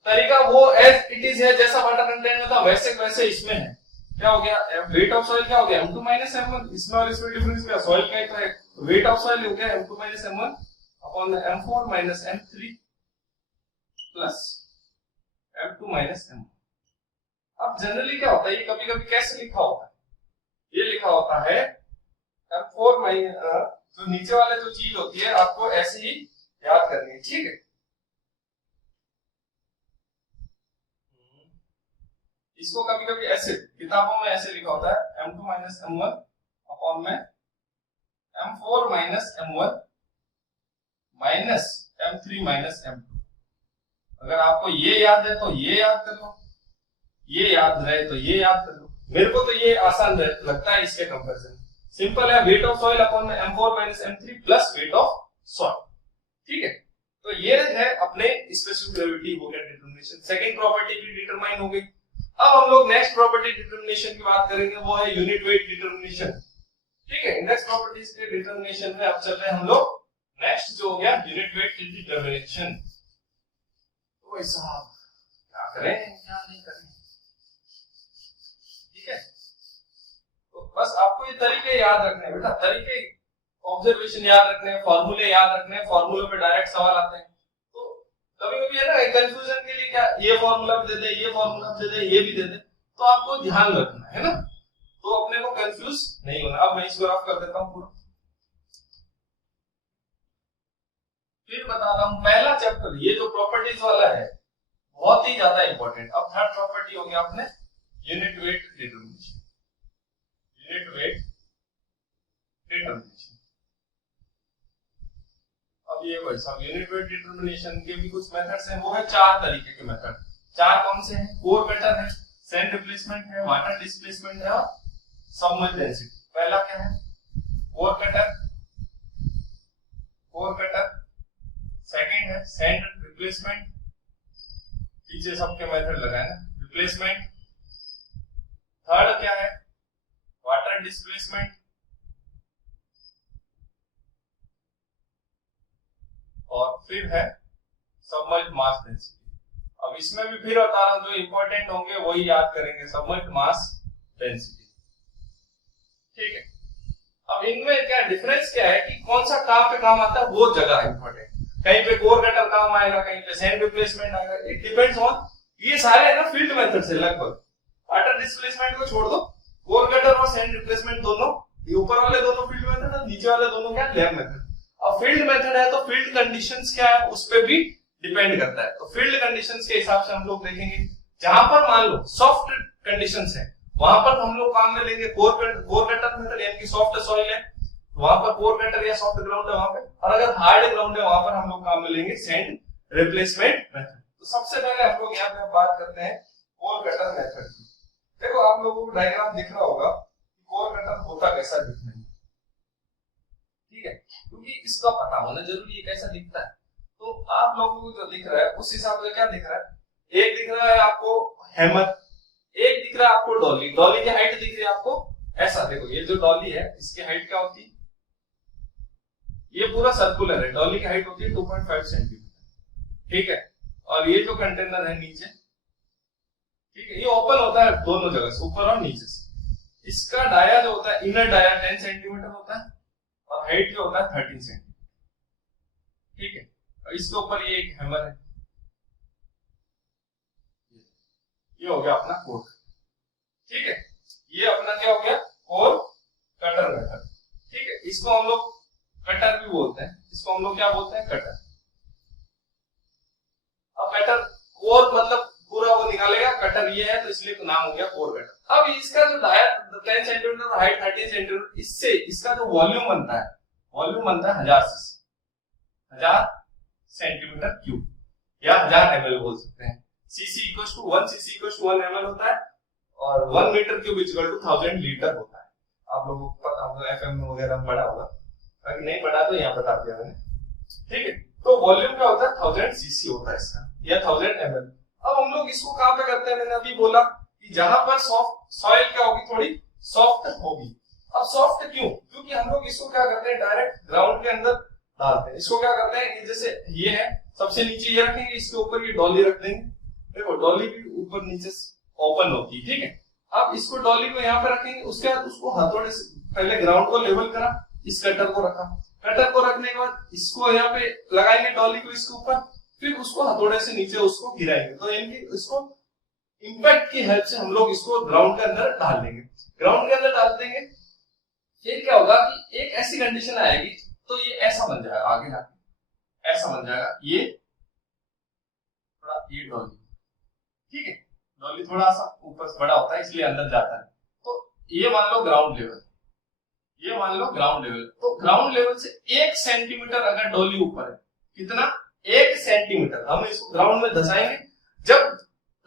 तरीका वो एज इट इज है, जैसा वाटर कंटेंट में था वैसे वैसे इसमें है। क्या हो गया, वेट ऑफ सॉइल क्या हो गया, M2 माइनस M1, इसमें और इसमें डिफरेंस क्या, सॉइल का ही तो है। वेट ऑफ सॉइल हो गया M2 minus M1 upon M4 minus M3 plus M2 minus M1। अब जनरली क्या होता है, ये कभी कभी कैसे लिखा होता है, ये लिखा होता है M4 माइनस, जो नीचे वाले जो चीज होती है आपको ऐसे ही याद करनी है, ठीक है। इसको कभी कभी ऐसे किताबों में ऐसे लिखा होता है M2 माइनस M1 अपॉन में M4 minus M1 minus M3 minus M2। अगर आपको ये याद है तो ये याद कर लो, ये याद रहे तो ये याद कर लो। मेरे को तो ये आसान लगता है इसके कंपैरिजन, सिंपल है, वेट ऑफ सॉइल अपॉन में M4 minus M3 plus wait of soil, ठीक है। तो ये है अपने स्पेसिफिक ग्रेविटी हो गया डिटरमिनेशन। सेकंड प्रॉपर्टी भी डिटरमाइन हो गई। अब हम लोग नेक्स्ट प्रॉपर्टी डिटरमिनेशन की बात करेंगे, वो है यूनिट वेट डिटरमिनेशन, ठीक है। इंडेक्स प्रॉपर्टीज के डिटरमिनेशन में अब चल रहे हैं हम लोग नेक्स्ट जो हो गया यूनिट वेट डिटरमिनेशन। तो भाई साहब क्या करें क्या नहीं करें, ठीक है। तो बस आपको ये तरीके याद रखने हैं बेटा, तरीके ऑब्जर्वेशन याद रखने हैं, फॉर्मूले याद रखने हैं, फॉर्मूले पे डायरेक्ट सवाल आते हैं। तो कभी कभी है ना कंफ्यूजन के लिए क्या ये फॉर्मूला भी दे दे, ये फॉर्मूला भी दे दे, ये भी दे दे, तो आपको ध्यान रखना है ना, तो अपने को कंफ्यूज नहीं होना। अब मैं इसको रफ कर देता हूं पूरा, फिर बता रहा हूं। पहला चैप्टर ये जो प्रॉपर्टीज वाला है बहुत ही ज्यादा इंपॉर्टेंट। अब थर्ड प्रॉपर्टी हो गया अपने unit weight determination. Unit weight determination. अब ये भाई साहब यूनिट वेट डिटरमिनेशन के भी कुछ मेथड्स हैं, वो है 4 तरीके के मेथड। 4 कौन से हैं? कोर कटर है, सैंड रिप्लेसमेंट है, वाटर डिस्प्लेसमेंट है और सबमर्ज डेंसिटी। पहला क्या है? Core cutter. Core cutter. Second है सैंड रिप्लेसमेंट, पीछे सबके मेथड लगाए ना, रिप्लेसमेंट। थर्ड क्या है? Water displacement. और फिर है सबमर्ज्ड मास डेंसिटी। अब इसमें भी फिर बता रहा हूं, जो इंपॉर्टेंट होंगे वही याद करेंगे। सबमर्ज्ड मास डेंसिटी, ठीक है। अब इनमें क्या डिफरेंस क्या है कि कौन सा कहां पे काम आता है, वो जगह इंपॉर्टेंट। कहीं पे कोर कटर काम आएगा, कहीं पे सैंड रिप्लेसमेंट आएगा, इट डिपेंड्स ऑन। ये सारे है ना फील्ड मेथड से लगभग। वाटर डिस्प्लेसमेंट को छोड़ दो, कोर कटर और सैंड रिप्लेसमेंट दोनों, ये ऊपर वाले दोनों फील्ड मेथड है, नीचे वाले दोनों क्या लैब मेथड। अब फील्ड मेथड है तो फील्ड कंडीशंस क्या है उस पे भी डिपेंड करता है। तो फील्ड कंडीशंस के हिसाब से हम लोग देखेंगे। जहां पर मान लो सॉफ्ट कंडीशंस है, वहां पर हम लोग काम में लेंगे कोर कटर मेथड, यानी कि सॉफ्ट सॉइल है वहां पर कोर कटर या सॉफ्ट ग्राउंड है वहां पे, और अगर हार्ड ग्राउंड है वहां पर हम लोग काम में लेंगे सैंड रिप्लेसमेंट मेथड। तो सबसे पहले हम लोग यहाँ पे बात करते हैं कोर कटर मेथड की। देखो आप लोगों को डायग्राम दिख रहा होगा कि कोर कटर होता कैसा दिखना है, ठीक है, क्योंकि इसका पता होना जरूरी है कैसा दिखता है। तो आप लोगों को जो दिख रहा है उस हिसाब से क्या दिख रहा है? एक दिख रहा है आपको हैमर, एक दिख रहा है आपको डॉली। डॉली की हाइट दिख रही है आपको ऐसा। देखो ये जो डॉली है इसकी हाइट क्या होती है? ये पूरा सर्कुलर है, डॉली की हाइट होती है 2.5 सेंटीमीटर, ठीक है। और ये जो कंटेनर है नीचे, ठीक है, ये ओपन होता है दोनों जगह से, ऊपर और नीचे से। इसका डाया जो होता है, इनर डाया 10 सेंटीमीटर होता है और हाइट जो होता है 13 सेंटीमीटर, ठीक है। और इसके ऊपर ये एक हैमर है, ये हो गया अपना कोर, ठीक है। ये अपना क्या हो गया? कोर कटर मेथड, ठीक है। इसको हम लोग कटर भी बोलते हैं, इसको हम लोग क्या बोलते हैं? कटर। अब कटर कोर मतलब पूरा वो निकालेगा, कटर ये है तो इसलिए तो नाम हो गया कोर कटर। अब इसका जो डाया 10 सेंटीमीटर, हाइट 13 सेंटीमीटर, इससे इसका जो वॉल्यूम बनता है, वॉल्यूम बनता है 1000 सीसी, 1000 सेंटीमीटर क्यूब या 1000 ml बोल सकते हैं। Cc equal to 1 cc equal to 1 ml होता है और 1 metre cube equal to 1000 litre होता है। आप लोगों को पता होगा, एफएम वगैरह में पढ़ा होगा, अगर नहीं पढ़ा तो यहाँ बता दिया मैंने, ठीक है। तो वॉल्यूम क्या होता है? 1000 सीसी होता है इसका, या 1000 ml। अब हम लोग इसको कहां पे करते हैं? मैंने अभी बोला कि जहां पर सॉफ्ट सॉइल क्या होगी, थोड़ी सॉफ्ट होगी। अब सॉफ्ट क्यों? क्योंकि हम लोग इसको क्या करते हैं? डायरेक्ट ग्राउंड के अंदर डालते हैं। इसको क्या करते हैं? ये जैसे ये है, सबसे नीचे ये रखेंगे, इसके ऊपर ये डॉली रख देंगे। देखो डॉली भी ऊपर नीचे ओपन होती है, ठीक है। अब इसको डॉली को यहाँ पे रखेंगे, उसके बाद उसको हथौड़े से पहले ग्राउंड को लेवल करा, इस कटर को रखा, कटर को रखने के बाद इसको यहाँ पे लगाएंगे डॉली को इसके ऊपर, फिर उसको हथौड़े से नीचे उसको गिराएंगे। तो इनकी इसको इंपैक्ट की हेल्प से हम लोग इसको ग्राउंड के अंदर डाल देंगे। ग्राउंड के अंदर डाल देंगे, फिर क्या होगा कि एक ऐसी कंडीशन आएगी तो ये ऐसा बन जाएगा, आगे जाके ऐसा बन जाएगा। ये थोड़ा ये डॉली, ठीक है, डॉली थोड़ा सा ऊपर से बड़ा होता है इसलिए अंदर जाता है। तो ये मान लो ग्राउंड लेवल, ये मान लो ग्राउंड लेवल। तो ग्राउंड लेवल से 1 सेंटीमीटर अगर डॉली ऊपर है, कितना? 1 सेंटीमीटर। हम इसको ग्राउंड में धसाएंगे, जब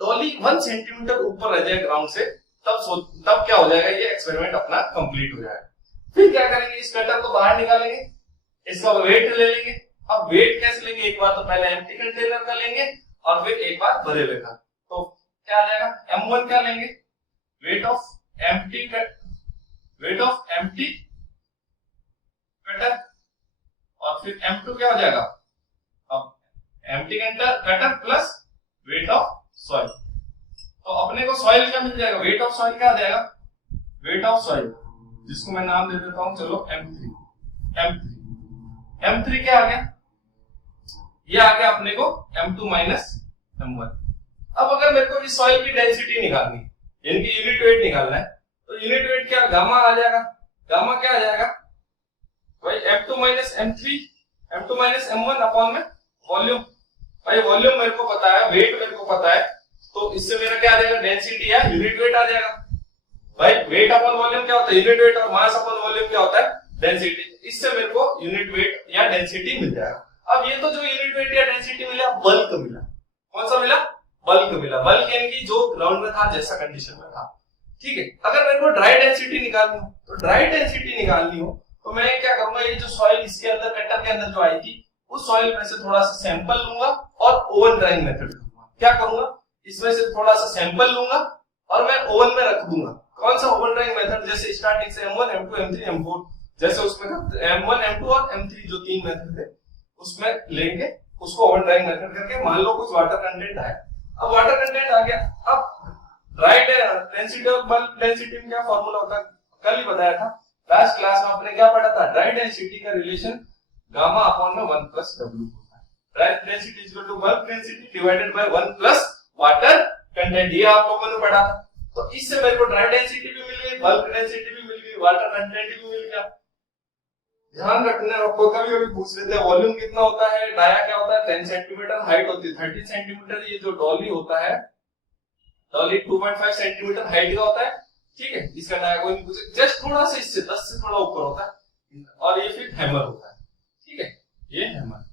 डॉली 1 सेंटीमीटर ऊपर रह जाए ग्राउंड से, तब क्या हो जाएगा? ये एक्सपेरिमेंट अपना कंप्लीट हो जाएगा। फिर क्या करेंगे? इस कटर को बाहर निकालेंगे, इसका वेट ले लेंगे। अब वेट कैसे लेंगे? एक बार तो पहले एम्प्टी कंटेनर का लेंगे और फिर एक बार भरे हुए का। तो क्या आ जाएगा? M1 क्या लेंगे? वेट ऑफ एम्प्टी कटर, और फिर M2 क्या हो जाएगा? अब empty cutter plus wait of soil. तो अपने को सॉइल क्या मिल जाएगा? वेट ऑफ सॉइल क्या आ जाएगा? वेट ऑफ सॉइल, जिसको मैं नाम दे देता हूं, चलो M3 क्या आ गया? ये आ गया अपने को M2 माइनस M1। अब अगर मेरे को इस सॉइल की डेंसिटी निकालनी, यानी कि यूनिट वेट निकालना है, तो यूनिट वेट क्या? गामा आ जाएगा। गामा क्या आ जाएगा भाई? M2 minus M3, M2 minus M1 upon में वॉल्यूम। भाई वॉल्यूम मेरे को पता है, वेट मेरे को पता है, तो इससे मेरा क्या आ जाएगा, डेंसिटी या यूनिट वेट आ जाएगा। भाई वेट अपॉन वॉल्यूम क्या होता है, यूनिट वेट, और मास अपॉन वॉल्यूम क्या होता है, डेंसिटी। इससे मेरे को यूनिट वेट या डेंसिटी मिल जाएगा। अब ये तो जो यूनिट वेट या डेंसिटी मिला, बल्क मिला। कौन सा मिला, बल्क मिला। बल्क यानी कि जो ग्राउंड में था, जैसा कंडीशन में था, ठीक है। अगर मेरे को ड्राई डेंसिटी निकालनी हो, तो ड्राई डेंसिटी निकालनी हो तो मैं क्या करूंगा, ये जो सॉइल इसके अंदर कटर के अंदर जो आई थी, उस सॉइल में से थोड़ा सा सैंपल लूंगा और ओवन ड्राइंग मेथड करूंगा। क्या करूंगा, इसमें से थोड़ा सा सैंपल लूंगा और मैं ओवन में रख दूंगा। कौन सा ओवन ड्राइंग मेथड, जैसे स्टार्टिंग से M1 M2 M3 M4, जैसे उसमें M1 M2 और M3 जो 3 मेथड थे उसमें लेंगे, उसको ओवन ड्राइंग मेथड करके मान लो कुछ वाटर कंटेंट आया। अब वाटर कंटेंट आ गया, अब ड्राई डेंसिटी और बल्क डेंसिटी में क्या फॉर्मूला होता है, कल ही बताया था लास्ट क्लास में। आपने क्या पढ़ा था, ड्राई डेंसिटी का रिलेशन गामा अपॉन में 1 प्लस W होता है। Dry density is equal to bulk density divided by 1 plus water content, ये आप लोगों ने पढ़ा था। तो इससे मेरे को ड्राई डेंसिटी भी मिल गई, बल्क डेंसिटी भी मिल गई, वाटर कंटेंट भी मिल गया। ध्यान रखना, आपको कभी कभी पूछ लेते हैं वॉल्यूम कितना होता है, डाया क्या होता है, 10 सेंटीमीटर, हाइट होती है 30 सेंटीमीटर। ये जो डॉली होता है, डॉली 2.5 सेंटीमीटर हाइट का होता है, ठीक है। इसका डाया कोई नहीं पूछे, जस्ट थोड़ा सा इससे 10 से थोड़ा ऊपर होता है, और ये फिर हैमर होता है, ठीक है। ये हैमर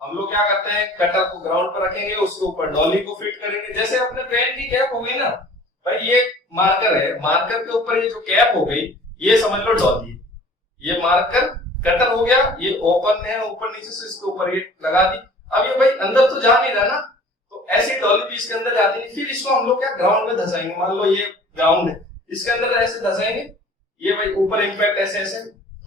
हम लोग क्या करते हैं, कटर को ग्राउंड पर रखेंगे, उसके ऊपर डॉली को फिट करेंगे। जैसे अपने पेन की कैप हो गई ना भाई, ये मार्कर है, मार्कर के ऊपर ये जो कैप हो गई, ये समझ लो डॉली। ये मार्कर कटर हो गया, ये ओपन है ऊपर नीचे से, इसके ऊपर ये लगा दी। अब ये भाई अंदर तो जा नहीं रहा ना, तो ऐसी डॉली भी इसके अंदर जाती नहीं। फिर इसको हम लोग क्या ग्राउंड में धसाएंगे, मान लो ये ग्राउंड है, इसके अंदर ऐसे धसाएंगे, ये भाई ऊपर इंपैक्ट ऐसे ऐसे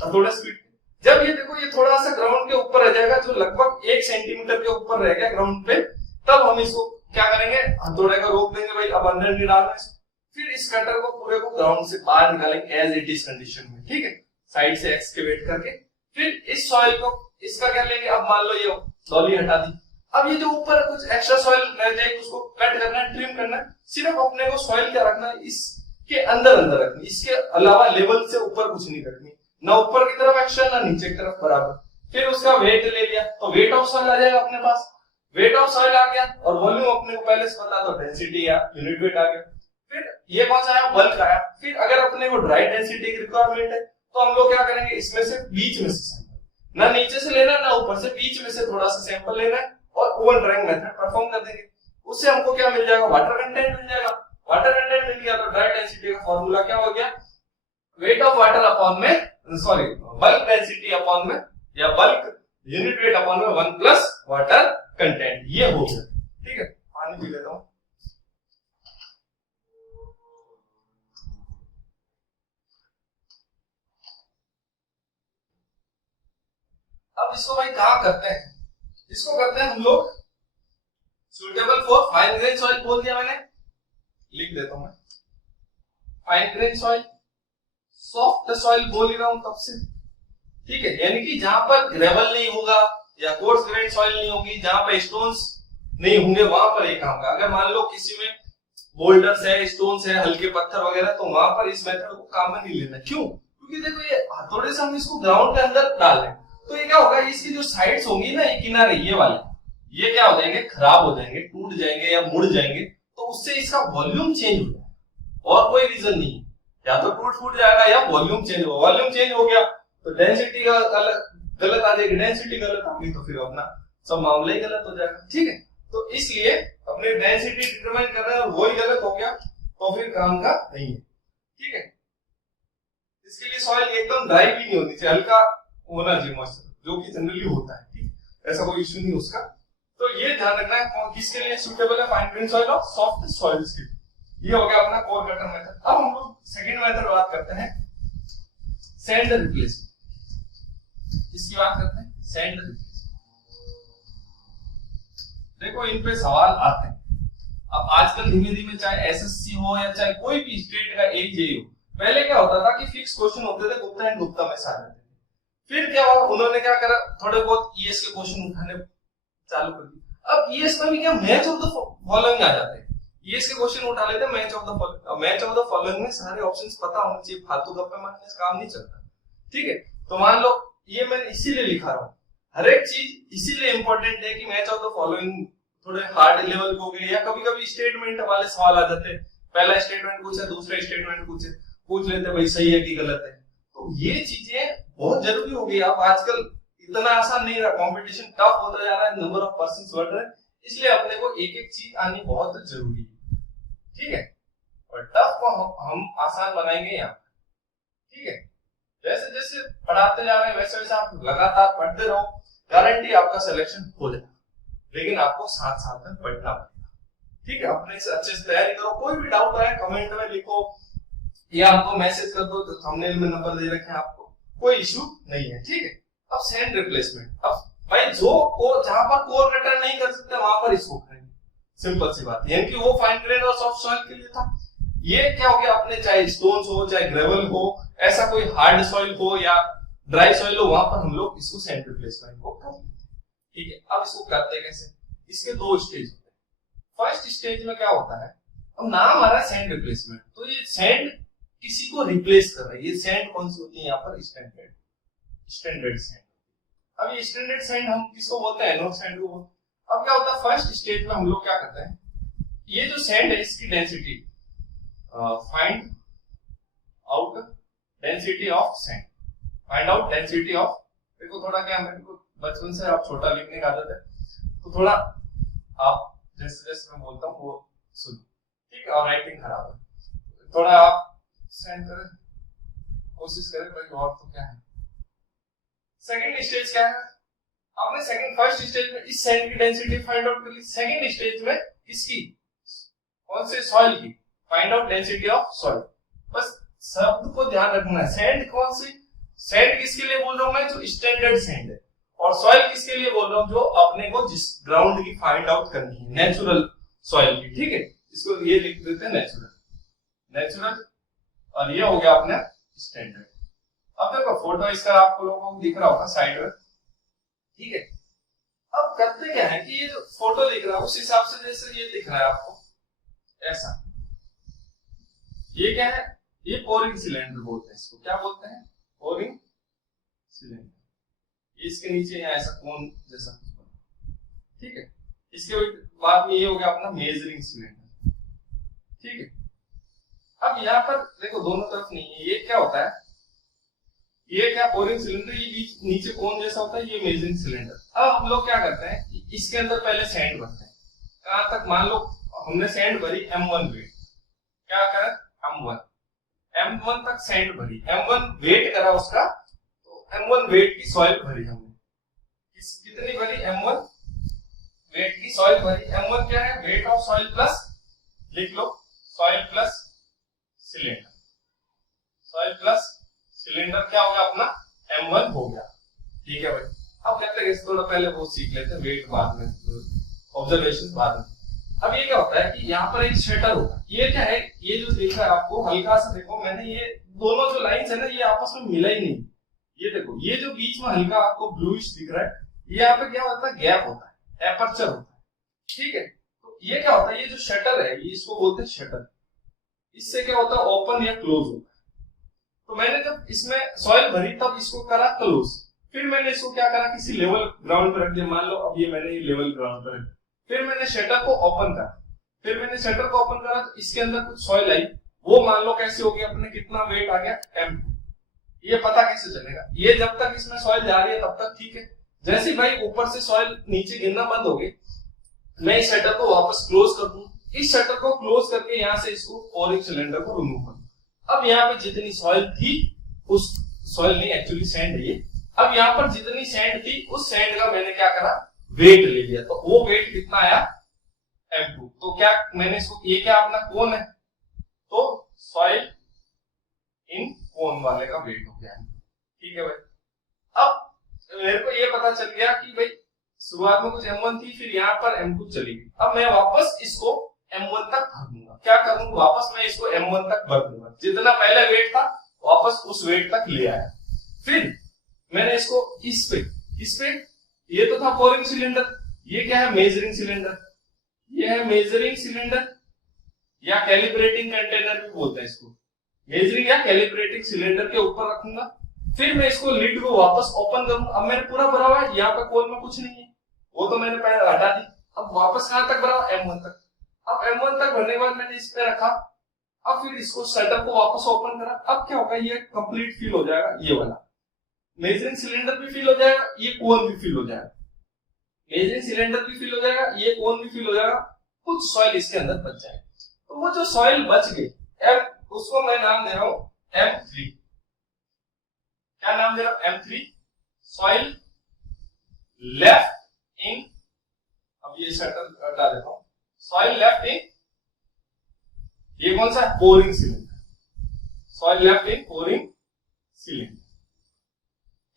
थोड़ा स्पीड। जब ये देखो, ये थोड़ा सा ग्राउंड के ऊपर रह जाएगा, जो लगभग 1 सेंटीमीटर के ऊपर रह गया ग्राउंड पे, तब हम इसको क्या करेंगे, हथौड़े को रोक देंगे, भाई अब अंदर नहीं डालना इसको। फिर इस कटर को पूरे को ग्राउंड से बाहर निकालेंगे एज इट इज कंडीशन में, ठीक है, साइड से एक्सकेवेट करके। फिर इस सॉइल को, इसका क्या लेंगे, अब मान लो ये डॉली हटा दी, अब ये जो ऊपर कुछ एक्स्ट्रा सॉइल रह जाए, उसको कट करना है, ट्रिम करना है। सिर्फ अपने को सॉइल क्या रखना है, इसके अंदर अंदर रखनी, इसके अलावा लेवल से ऊपर कुछ नहीं रखनी, ना ऊपर की तरफ एक्स्ट्रा ना नीचे की तरफ बराबर। फिर उसका वेट ले लिया, तो वेट ऑफ सॉइल आ जाएगा अपने पास। वेट ऑफ सॉइल आ गया, और वॉल्यूम अपने को पहले से पता, तो डेंसिटी या यूनिट वेट आ गया। फिर ये कौन सा आया, बल्क आया। फिर अगर अपने को ड्राई डेंसिटी की रिक्वायरमेंट है, तो हम लोग क्या करेंगे, इसमें से बीच में से सैंपल, ना नीचे से लेना ना ऊपर से, बीच में से थोड़ा सा सैंपल लेना है और ओवन ड्राइंग मेथड परफॉर्म कर देंगे। उससे हमको क्या मिल जाएगा, वाटर कंटेंट मिल जाएगा। वाटर कंटेंट मिल गया, तो ड्राई डेंसिटी का फॉर्मूला क्या हो गया, वेट ऑफ वाटर अपॉन में, सॉरी बल्क डेंसिटी अपॉन में, या बल्क यूनिट वेट अपॉन में 1 प्लस वाटर कंटेंट, ये हो गया, ठीक है। पानी पी लेता हूं। अब इसको भाई कहां करते हैं, इसको करते हैं हम लोग suitable for fine grain soil, बोल दिया मैंने, लिख देता हूं मैं, fine grain soil, soft soil बोल ही रहा हूं तब से, ठीक है। यानी कि जहां पर ग्रेवल नहीं होगा या कोर्स ग्रेन सॉइल नहीं होगी, जहां पर स्टोन्स नहीं होंगे, वहां पर ये काम का। अगर मान लो किसी में बोल्डर्स है, स्टोन्स है, हल्के पत्थर वगैरह, तो वहां पर इस मेथड को काम में नहीं लेना। क्यों, क्योंकि देखो ये हथौड़े से हम इसको ग्राउंड के अंदर डाल रहे हैं, तो ये क्या होगा, इसकी जो साइड्स होंगी ना, ये किनारे ये वाले, ये क्या हो जाएंगे, खराब हो जाएंगे, टूट जाएंगे या मुड़ जाएंगे, तो उससे इसका वॉल्यूम चेंज हो जाएगा, और कोई रीजन नहीं, या तो टूट फूट जाएगा या वॉल्यूम चेंज होगा। वॉल्यूम चेंज हो गया तो डेंसिटी का गलत आ जाएगी, डेंसिटी गलत आ गई तो फिर अपना सब मामला ही गलत हो जाएगा, ठीक है। तो इसलिए अपने डेंसिटी डिटरमाइन कर रहे हैं और वही गलत हो गया तो फिर काम का नहीं है, ठीक है। इसके लिए सॉइल एकदम ड्राई भी नहीं होनी चाहिए, हल्का होना चाहिए मॉइस्चर, जो कि जनरली होता है, ठीक, ऐसा कोई इश्यू नहीं उसका। तो ये ध्यान रखना है किसके लिए सूटेबल है, फाइन ग्रेन सॉइल और सॉफ्ट सॉइल्स के। ये हो गया अपना कोर कटर मेथड। अब हम लोग सेकंड मेथड बात करते हैं, सैंड रिप्लेसमेंट। इसकी बात करते हैं, सैंड रिप्लेसमेंट। देखो इन पे सवाल आते हैं। अब आजकल धीमे धीमे चाहे एसएससी हो या चाहे कोई भी स्टेट का एजेई हो, पहले क्या होता था कि फिक्स क्वेश्चन होते थे, गुप्ता एंड गुप्ता में सारे थे। फिर क्या हुआ, उन्होंने क्या करा, थोड़े बहुत ईएस के क्वेश्चन उठाने चालू कर दिए। अब ईएस में भी क्या मैच ऑफ द फॉलोइंग आ जाते हैं, ईएस के क्वेश्चन उठा लेते हैं, मैच ऑफ द फॉलोइंग। अब मैच ऑफ द फॉलोइंग में सारे ऑप्शंस पता होने चाहिए, फालतू गप्पे मारने से काम नहीं चलता, ठीक है। तो मान लो ये मैंने इसीलिए लिखा रहा हूं, हर एक चीज इसीलिए इंपॉर्टेंट है कि मैच ऑफ द फॉलोइंग थोड़े हार्ड लेवल के हो गए, या कभी कभी स्टेटमेंट वाले सवाल आ जाते हैं, पहला स्टेटमेंट पूछे, दूसरा स्टेटमेंट पूछ लेते भाई सही है कि गलत है। तो ये चीजें बहुत जरूरी हो गई। अब आजकल इतना आसान नहीं रहा, कंपटीशन टफ होता जा रहा है, नंबर ऑफ पर्सन बढ़ रहे हैं, इसलिए अपने को एक एक चीज आनी बहुत जरूरी है। ठीक है, और टफ को हम आसान बनाएंगे यहाँ, ठीक है। जैसे जैसे पढ़ाते जा रहे हैं वैसे वैसे आप लगातार पढ़ते रहो, गारंटी आपका सिलेक्शन हो जाएगा, लेकिन आपको साथ साथ में पढ़ना पड़ेगा। ठीक है, अपने से अच्छे से तैयारी करो। कोई भी डाउट आए कमेंट में लिखो या आपको मैसेज कर दो, तो थंबनेल में नंबर दे रखे हैं आपको, कोई इशू नहीं है। ठीक है, अब सेंड रिप्लेसमेंट, अब भाई जो को जहां पर कोर रिटर्न नहीं कर सकते वहां पर इसको करेंगे, सिंपल सी बात। यानी कि वो फाइन ग्रेन और सॉफ्ट सॉइल के लिए था, ये क्या हो गया, अपने चाहे स्टोन्स हो चाहे ग्रेवल हो, ऐसा कोई हार्ड सॉइल हो या ड्राई सॉइल हो, वहां पर हम लोग इसको सेंड रिप्लेसमेंट को कर लेते हैं। ठीक है, अब इसको करते कैसे, इसके दो स्टेज होते हैं। फर्स्ट स्टेज में क्या होता है, अब नाम आ रहा है सेंड रिप्लेसमेंट, तो ये सेंड किसी को रिप्लेस कर रहा है। ये सेंड कौन सी होती है, यहाँ पर स्टैंडर्ड सेंड। अब ये स्टैंडर्ड सेंड हम किसको बोलते हैं, एनोड सेंड को। अब क्या होता है, फर्स्ट स्टेज में हम लोग क्या करते हैं, ये जो सेंड है इसकी density, find out density of sand, find out density of. देखो थोड़ा क्या, मेरे को बचपन से आप छोटा लिखने का आदत है, तो थोड़ा आप जैसे जैसे मैं बोलता हूँ वो सुनो, ठीक है। और राइटिंग खराब है, थोड़ा आप सेंड करें, कोशिश करें भाई। और तो क्या है, सेकंड स्टेज क्या है, आपने सेकंड फर्स्ट स्टेज में इस सेंड की डेंसिटी फाइंड आउट कर ली, सेकंड स्टेज में इसकी कौन से सॉइल की, find out density of soil. बस शब्द को ध्यान रखना है, सेंड कौन सी, सेंड किसके लिए बोल रहा हूं मैं, जो स्टैंडर्ड सेंड है, और सॉइल किसके लिए बोल रहा हूं, जो अपने को जिस ग्राउंड की फाइंड आउट करनी है, नेचुरल सॉइल की। ठीक है, इसको ये लिख देते हैं नेचुरल, और ये हो गया अपना स्टैंडर्ड। अब देखो फोटो इसका आपको लोगों को दिख रहा होगा साइड में, ठीक है। अब करते क्या है कि ये जो फोटो दिख रहा है उस हिसाब से जैसे ये दिख रहा है आपको ऐसा, ये क्या है, ये पोरिंग सिलेंडर बोलते हैं इसको। क्या बोलते हैं, पोरिंग सिलेंडर। इसके नीचे यहाँ ऐसा कोन जैसा कुछ बना, ठीक है। इसके बाद में ये हो गया अपना मेजरिंग सिलेंडर, ठीक है। अब यहाँ पर देखो दोनों तरफ नहीं है, ये क्या होता है, ये क्या पोरिंग सिलेंडर, ये बीच नीचे कोन जैसा होता है, ये मेजरिंग सिलेंडर। अब हम लोग क्या करते हैं, इसके अंदर पहले सैंड भरते हैं। कहां तक, मान लो हमने सैंड भरी M1 वेट, क्या करें M1 तक सैंड भरी, M1 वेट करा उसका, तो M1 वेट की सॉइल भरी हमने। कितनी भरी, M1 वेट की सॉइल भरी। M1 क्या है, वेट ऑफ सॉइल प्लस, लिख लो soil plus cylinder, soil plus cylinder क्या हो गया अपना, M1 हो गया। ठीक है भाई, अब कहते हैं थोड़ा पहले वो सीख लेते हैं, वेट बाद में, ऑब्जर्वेशन बाद में। अब ये क्या होता है कि यहाँ पर एक शटर होगा, ये क्या है, ये जो दिख रहा है आपको हल्का सा, देखो मैंने ये दोनों जो लाइंस है ना ये आपस में मिला ही नहीं। ये देखो ये जो बीच में हल्का आपको ब्लूइश दिख रहा है, ये यहाँ पे क्या होता है, गैप होता है, एपर्चर होता है, ठीक है। तो ये क्या होता है, ये जो शटर है ये इसको बोलते हैं शटर, इससे क्या होता है, ओपन या क्लोज होता है। तो मैंने जब इसमें सॉइल भरी तब इसको करा क्लोज, फिर मैंने इसको क्या करा, किसी लेवल ग्राउंड पर रख दिया। मान लो अब ये मैंने ये लेवल ग्राउंड पर रख, फिर मैंने शटर को ओपन करा, फिर मैंने शटर को ओपन करा तो इसके अंदर कुछ सॉइल आई, वो मान लो कैसे हो गया, अपने कितना वेट आ गया M2। ये पता कैसे चलेगा, ये जब तक इसमें सॉइल जा रही है तब तक ठीक है, जैसे भाई ऊपर से सॉइल नीचे गिरना बंद हो गई, मैं इस शटर को वापस क्लोज कर दूं, इस शटर को क्लोज करके यहाँ से इसको पोरिंग सिलेंडर को रिमूव कर दूं। अब यहाँ पे जितनी सॉइल थी, उस सॉइल नहीं एक्चुअली सैंड है ये, अब यहाँ पर जितनी सैंड थी उस सैंड का मैंने क्या करा, वेट ले लिया, तो वो वेट कितना आया, M2। तो क्या मैंने इसको, ये क्या अपना कोन है, तो सॉइल इन कोन वाले का वेट हो गया, ठीक है भाई। अब मेरे को ये पता चल गया कि भाई शुरुआत में कुछ M1 थी, फिर यहाँ पर M2 चली गई। अब मैं वापस इसको M1 तक भर दूंगा, क्या करूंगा, वापस मैं इसको M1 तक भर दूंगा, जितना पहले वेट था वापस उस वेट तक ले आया। फिर मैंने इसको इस पे ये तो था पोरिंग सिलेंडर, ये क्या है, मेजरिंग सिलेंडर, ये है मेजरिंग सिलेंडर या कैलिब्रेटिंग कंटेनर भी बोलते हैं इसको। मेजरिंग या कैलिब्रेटिंग सिलेंडर के ऊपर रखूंगा, फिर मैं इसको लिड को वापस ओपन करूं, अब मैंने पूरा भरा हुआ है, यहाँ पे कोल में कुछ नहीं है, वो तो मैंने पहले हटा दी। अब वापस कहां तक भरा, M1 तक। अब M1 तक भरने के बाद मैंने इस पे रखा, अब फिर इसको सेटअप को वापस ओपन करा। अब क्या होगा, ये कंप्लीट फिल हो जाएगा, ये वाला मेजरिंग सिलेंडर भी फिल हो जाएगा, ये कोन भी फिल हो जाएगा, मेजरिंग सिलेंडर भी फिल हो जाएगा, ये कोन भी फिल हो जाएगा, कुछ सॉइल इसके अंदर बच जाएगा। तो वो जो सॉइल बच गई उसको मैं नाम दे रहा हूं M3। क्या नाम दे रहा हूं, M3। सॉइल लेफ्ट इन, अब ये शटर हटा देता हूं, सॉइल लेफ्ट इन, ये कौन सा है, pouring cylinder, soil left in pouring cylinder.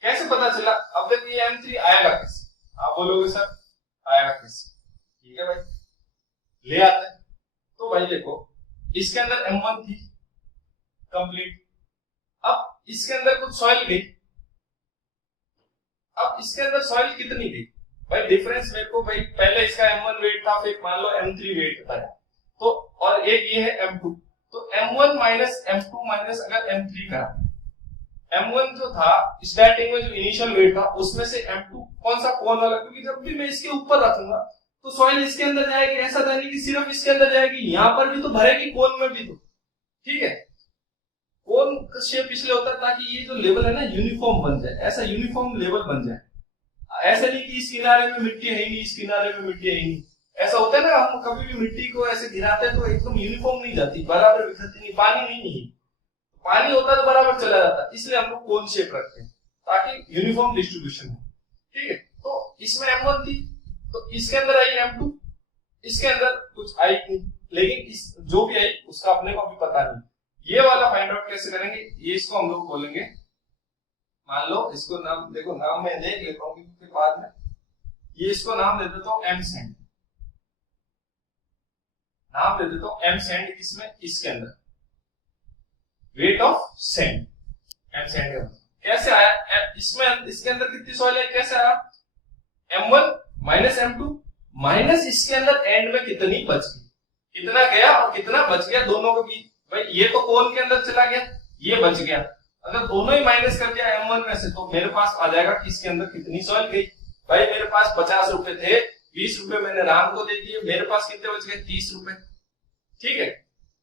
कैसे पता चला, अब देखिए M3 आएगा कैसे, आप बोलोगे सर आएगा कैसे, ठीक है भाई ले आते हैं। तो भाई देखो इसके अंदर M1 थी कंप्लीट, अब इसके अंदर कुछ सॉइल गई, अब इसके अंदर सॉइल कितनी गई भाई, डिफरेंस मेरे को भाई, पहले इसका M1 वेट था, फिर मान लो M3 वेट था, तो और एक ये है M2, तो M1 माइनस M2 माइनस अगर M3 करा, M1 जो था स्टार्टिंग में जो इनिशियल वेट था उसमें से M2 कौन सा कोन वाला, क्योंकि जब भी मैं इसके ऊपर रखूंगा तो सॉइल इसके अंदर जाएगी, ऐसा नहीं कि सिर्फ इसके अंदर जाएगी, यहां पर भी तो भरेगी, कोन में भी तो, ठीक है। कोन का शेप इसलिए होता है ताकि ये जो लेवल है ना यूनिफॉर्म बन जाए, ऐसा यूनिफॉर्म लेवल बन जाए, ऐसा नहीं कि इस किनारे में मिट्टी है ही नहीं, इस किनारे में मिट्टी है ही नहीं, ऐसा होता है ना, हम कभी भी मिट्टी को ऐसे गिराते हैं तो एकदम यूनिफॉर्म नहीं जाती, बराबर बिखरती नहीं, पानी नहीं है, पानी होता तो बराबर चला जाता, इसलिए हम लोग कोन शेप रखते हैं ताकि यूनिफॉर्म डिस्ट्रीब्यूशन हो, ठीक है। तो इसमें M1 थी, तो इसके अंदर आई M2, इसके अंदर कुछ आई नहीं, लेकिन इस जो भी आई उसका अपने को अभी पता नहीं। ये वाला फाइंड आउट कैसे करेंगे, ये इसको हम लोग बोलेंगे, मान लो इसको नाम, देखो नाम मैं देख लेता हूँ फिर बाद में, ये इसको नाम दे देता हूँ M सैंड, नाम दे देता हूँ M सैंड, किसमें, इसके अंदर weight of sand, M sand कैसे आया, इसमें इसके अंदर कितनी सॉइल है, कैसे आया, M1 माइनस M2 माइनस इसके अंदर एंड में कितनी बच गई, कितना गया और कितना बच गया दोनों के बीच, भाई ये तो कोन के अंदर चला गया, ये बच गया, अगर दोनों ही माइनस कर दिया M1 में से तो मेरे पास आ जाएगा कि इसके अंदर कितनी सॉइल गई। भाई मेरे पास 50 रुपए थे, 20 रुपए मैंने राम को दे दिए, मेरे पास कितने बच गए, 30 रुपए, ठीक है।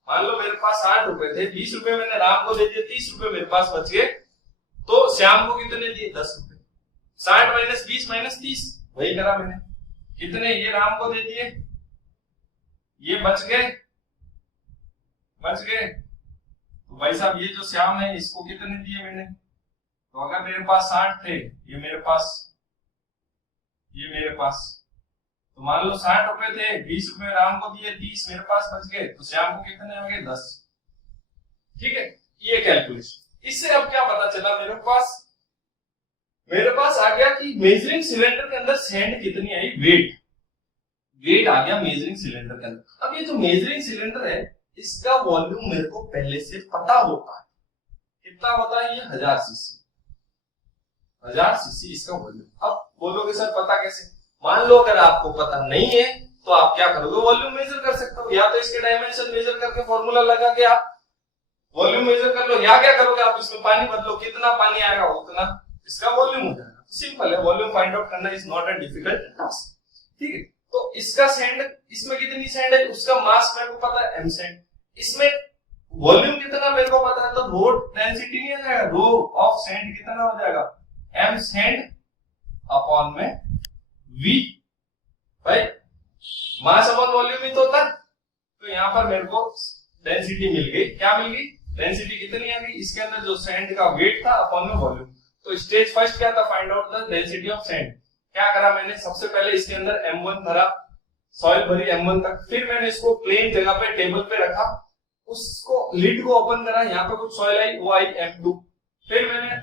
मान लो मेरे पास 60 रुपए थे, 20 रुपए मैंने राम को दे दिए, 30 रुपए मेरे पास बच गए, तो श्याम को कितने दिए, 10 रुपए, 60 माइनस 20 माइनस 30, वही करा मैंने, कितने ये राम को दे दिए, ये बच गए, तो भाई साहब ये जो श्याम है इसको कितने दिए मैंने, तो अगर मेरे पास 60 थे, ये मेरे पास, तो मान लो 60 रुपए थे, 20 रुपए राम को दिए, 30 मेरे पास बच गए, तो श्याम को कितने आ गए, 10, ठीक है। ये कैलकुलेशन, इससे अब क्या पता चला, मेरे पास आ गया कि मेजरिंग सिलेंडर के अंदर सैंड कितनी आई, वेट आ गया मेजरिंग सिलेंडर के अंदर। अब ये जो मेजरिंग सिलेंडर है इसका वॉल्यूम मेरे को पहले से पता होता है, कितना होता है, ये 1000 सीसी इसका वॉल्यूम। अब बोलोगे सर पता कैसे, मान लो अगर आपको पता नहीं है तो आप क्या करोगे, वॉल्यूम मेजर कर सकते हो, या तो इसके डायमेंशन मेजर करके फॉर्मूला लगा के आप वॉल्यूम मेजर कर लो, या क्या करोगे आप इसमें पानी बदलो, कितना पानी आएगा उतना इसका वॉल्यूम हो जाएगा, सिंपल है, वॉल्यूम फाइंड आउट करना is not a difficult task, ठीक है। तो इसका सैंड, इसमें कितनी सैंड है, उसका मास मेरे को पता है M सैंड, इसमें वॉल्यूम कितना मेरे को पता है, तो रो डेंसिटी नहीं आ जाएगा, रो ऑफ सैंड कितना हो जाएगा, M सैंड अपॉन में V, भाई मास अपॉन वॉल्यूम ही तो होता है, तो यहाँ पर मेरे को डेंसिटी मिल गई, क्या मिल गई, डेंसिटी कितनी आ गई, इसके अंदर जो सैंड का वेट था अपॉन में वॉल्यूम। तो स्टेज फर्स्ट क्या था, find out the density of sand. क्या करा मैंने, सबसे पहले इसके अंदर M1 भरा, सॉइल भरी M1 तक, फिर मैंने इसको प्लेन जगह पे टेबल पे रखा, उसको लिड को ओपन करा, यहाँ पे कुछ सॉइल आई, वो आई M2, फिर मैंने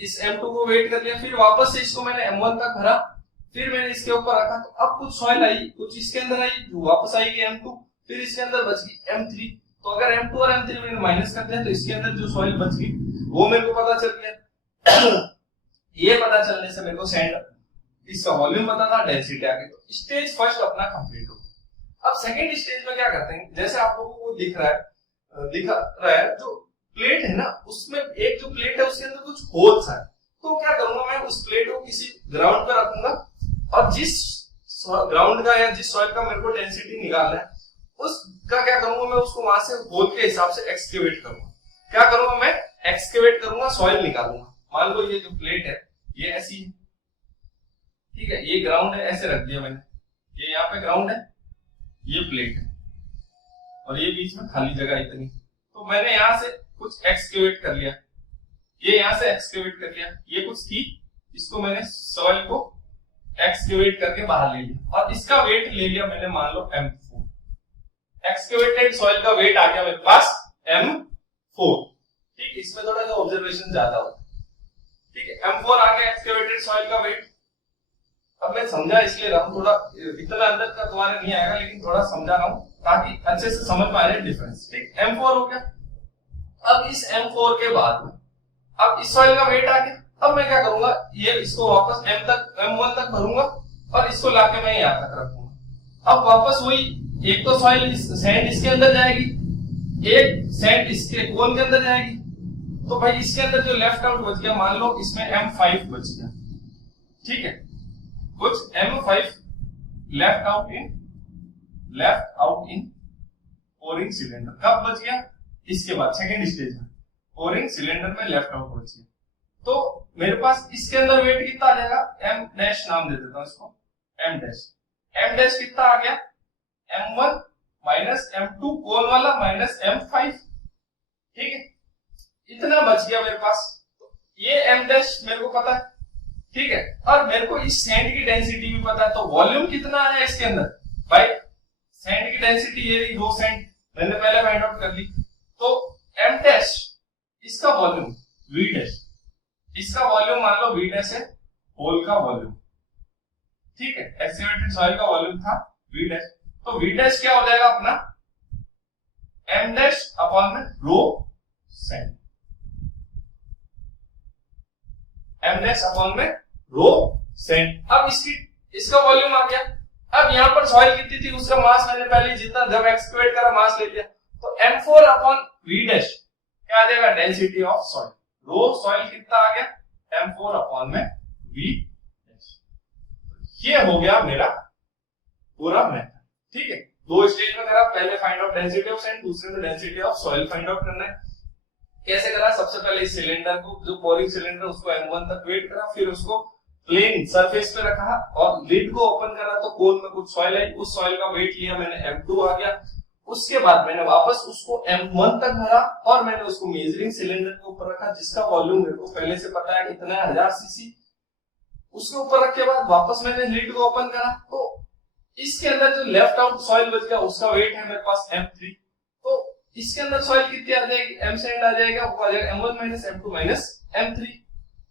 इस M2 को वेट कर लिया, फिर वापस से इसको मैंने M1 तक भरा, फिर मैंने इसके ऊपर रखा, तो अब कुछ सॉइल आई, कुछ इसके अंदर आई, वापस आएगी M2, फिर इसके अंदर बच गई M3, तो अगर M2 और M3 मैंने माइनस कर दिया तो इसके अंदर जो सॉइल बच गई वो मेरे को पता चल गया। ये पता चलने से मेरे को सैंड इसका वॉल्यूम पता था, डेंसिटी आ गई, तो स्टेज फर्स्ट अपना कंप्लीट हो गया। अब सेकंड स्टेज में क्या करते हैं, जैसे आप लोगों को दिख रहा है जो प्लेट है ना, उसमें एक जो प्लेट है उसके अंदर कुछ होल्स है, तो क्या करूंगा मैं उस प्लेट को किसी ग्राउंड पर रखूंगा और जिस ग्राउंड का या जिस सॉइल का मेरे को डेंसिटी निकालना है उसका क्या करूंगा मैं उसको वहां से होल के हिसाब से एक्सकेवेट करूंगा। क्या करूंगा मैं एक्सकेवेट करूंगा, सॉइल निकालूंगा। मान लो ये जो प्लेट है ये ऐसी है, ठीक है, ये ग्राउंड है, ऐसे रख दिया मैंने, ये यहाँ पे ग्राउंड है, ये प्लेट है और ये बीच में खाली जगह इतनी, तो मैंने यहां से कुछ एक्सकेवेट कर लिया, ये यहां से एक्सकेवेट कर लिया, ये कुछ थी, इसको मैंने सॉइल को एक्सकेवेट करके बाहर ले लिया और इसका वेट ले लिया मैंने, मान लो M4। एक्सकेवेटेड सॉइल का वेट आ गया मेरे पास M4। ठीक, इसमें थोड़ा सा ऑब्जर्वेशन ज्यादा होता है। ठीक है, M4 आ गया एक्सकेवेटेड सॉइल का वेट। अब मैं समझा इसलिए रहा हूं, थोड़ा इतना अंदर का तुम्हारे नहीं आएगा लेकिन थोड़ा समझा रहा हूं ताकि अच्छे से समझ पा रहे डिफरेंस। ठीक, M4 हो गया। अब इस M4 के बाद में अब इस सॉइल का वेट आ गया। अब मैं क्या करूंगा, ये इसको वापस M1 तक भरूंगा और इसको लाके मैं यहाँ तक रखूंगा। अब वापस वही, एक तो सॉइल सैंड इसके अंदर जाएगी, एक सैंड इसके कोन के अंदर जाएगी, तो भाई इसके अंदर जो लेफ्ट आउट बच गया, मान लो इसमें M5 बच गया। ठीक है, कुछ M5 left out in pouring cylinder. कब बच गया, इसके बाद सेकेंड स्टेज में पोरिंग सिलेंडर में लेफ्ट आउट बच गया। तो मेरे पास इसके अंदर वेट कितना आ जाएगा, M डैश नाम दे देता हूं इसको, M डैश कितना आ गया, M1 माइनस M2 कोन वाला माइनस M5। ठीक है, इतना बच गया मेरे पास। तो ये M डैश मेरे को पता है, ठीक है, और मेरे को इस सैंड की डेंसिटी भी पता है। तो वॉल्यूम कितना है इसके अंदर, भाई सैंड की डेंसिटी ये रही, 2 सैंड मैंने पहले फाइंड आउट कर ली। तो M डैश इसका वॉल्यूम V डैश, इसका वॉल्यूम मान लो V डैश है, होल का वॉल्यूम। ठीक है, एक्सकेवेटेड सॉइल का वॉल्यूम था V डैश, तो V डैश क्या हो जाएगा अपना M डैश अपॉन में रो सैंड, M डैश अपॉन में रो सैंड। अब इसका वॉल्यूम आ गया। अब यहां पर सॉइल कितनी थी, उसका मास मैंने पहले जितना जब एक्सकेवेट करा मास ले लिया, तो M4 अपॉन V डैश क्या आ जाएगा, density of soil. Rho soil कितना आ गया, M4 अपॉन में V डैश। ये हो गया मेरा पूरा मेथड। ठीक है, 2 स्टेज में करा, पहले find out density of sand, दूसरे में density of soil find out करना है। कैसे करा, सबसे पहले इस सिलेंडर को, जो पोरिंग सिलेंडर उसको M1 तक वेट करा, फिर उसको प्लेन सरफेस पे रखा और लिड को ओपन करा, तो कोन में कुछ सॉइल है, उस सॉइल का वेट लिया मैंने, M2 आ गया। उसके बाद मैंने वापस उसको M1 तक भरा और मैंने उसको मेजरिंग सिलेंडर के ऊपर रखा, जिसका वॉल्यूम मेरे को पहले से पता है कितना है, 1000 सीसी। उसके ऊपर रख के बाद वापस मैंने लिड को ओपन करा, तो इसके अंदर जो लेफ्ट आउट सॉइल बच गया उसका वेट है मेरे पास M3। तो इसके अंदर सॉइल कितनी आ जाएगी, M सैंड आ जाएगा, वो आ जाएगा M1 minus M2 minus M3,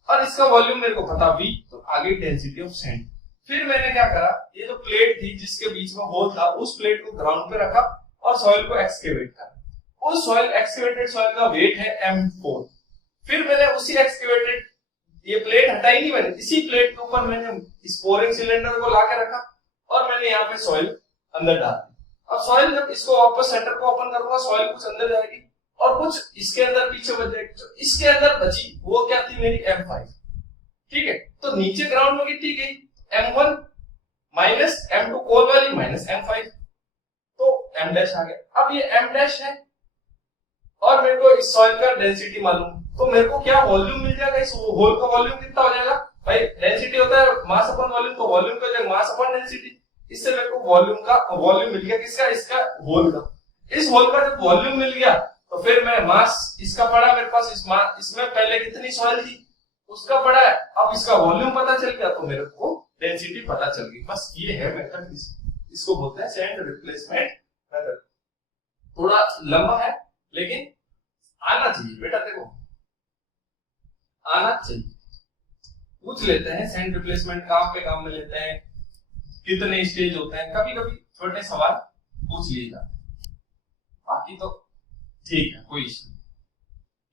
और इसका वॉल्यूम मेरे को पता V, तो आगे डेंसिटी ऑफ सैंड। फिर मैंने क्या करा, ये जो प्लेट थी जिसके बीच में होल था, उस प्लेट को ग्राउंड पे रखा और सॉइल को एक्सकेवेट करा। उस सॉइल एक्सकेवेटेड सॉइल का वेट है M4। फिर मैंने उसी एक्सकेवेटेड, ये प्लेट हटाई नहीं मैंने, इसी प्लेट के ऊपर मैंने इस पोरिंग सिलेंडर को लाके रखा और मैंने यहाँ पे सॉइल अंदर डाल दी। अब सॉइल जब इसको वापस सेंटर को ओपन करूंगा, सॉइल कुछ अंदर जाएगी और कुछ इसके अंदर पीछे बच जाएगी। तो इसके अंदर बची वो क्या थी, मेरी M5। ठीक है, तो नीचे ग्राउंड में कितनी गई, M1 माइनस M2 कोल वाली माइनस M5, तो M डैश आ गया। अब ये M डैश है और मेरे को इस सॉइल का डेंसिटी मालूम, तो मेरे को क्या वॉल्यूम मिल जाएगा, इस होल का वॉल्यूम कितना हो जाएगा, भाई डेंसिटी होता है मास अपॉन वॉल्यूम, तो वॉल्यूम का जाएगा मास अपॉन डेंसिटी। इससे मेरे को वॉल्यूम मिल गया, किसका, इसका होल का। इस होल का जब वॉल्यूम मिल गया तो फिर मैं मास इसका पड़ा मेरे पास, इसमें पहले कितनी सॉइल थी उसका पड़ा है, अब इसका वॉल्यूम पता चल गया तो मेरे को डेंसिटी पता चल गई। बस ये है मेथड, इसको बोलते हैं सैंड रिप्लेसमेंट मेथड। थोड़ा लंबा है लेकिन आना चाहिए बेटा, देखो आना चाहिए। पूछ लेते हैं सैंड रिप्लेसमेंट काम पे काम में लेते हैं, कितने स्टेज होते हैं, कभी कभी छोटे सवाल पूछ लिए जाते हैं, बाकी तो ठीक है, कोई इश्यू नहीं।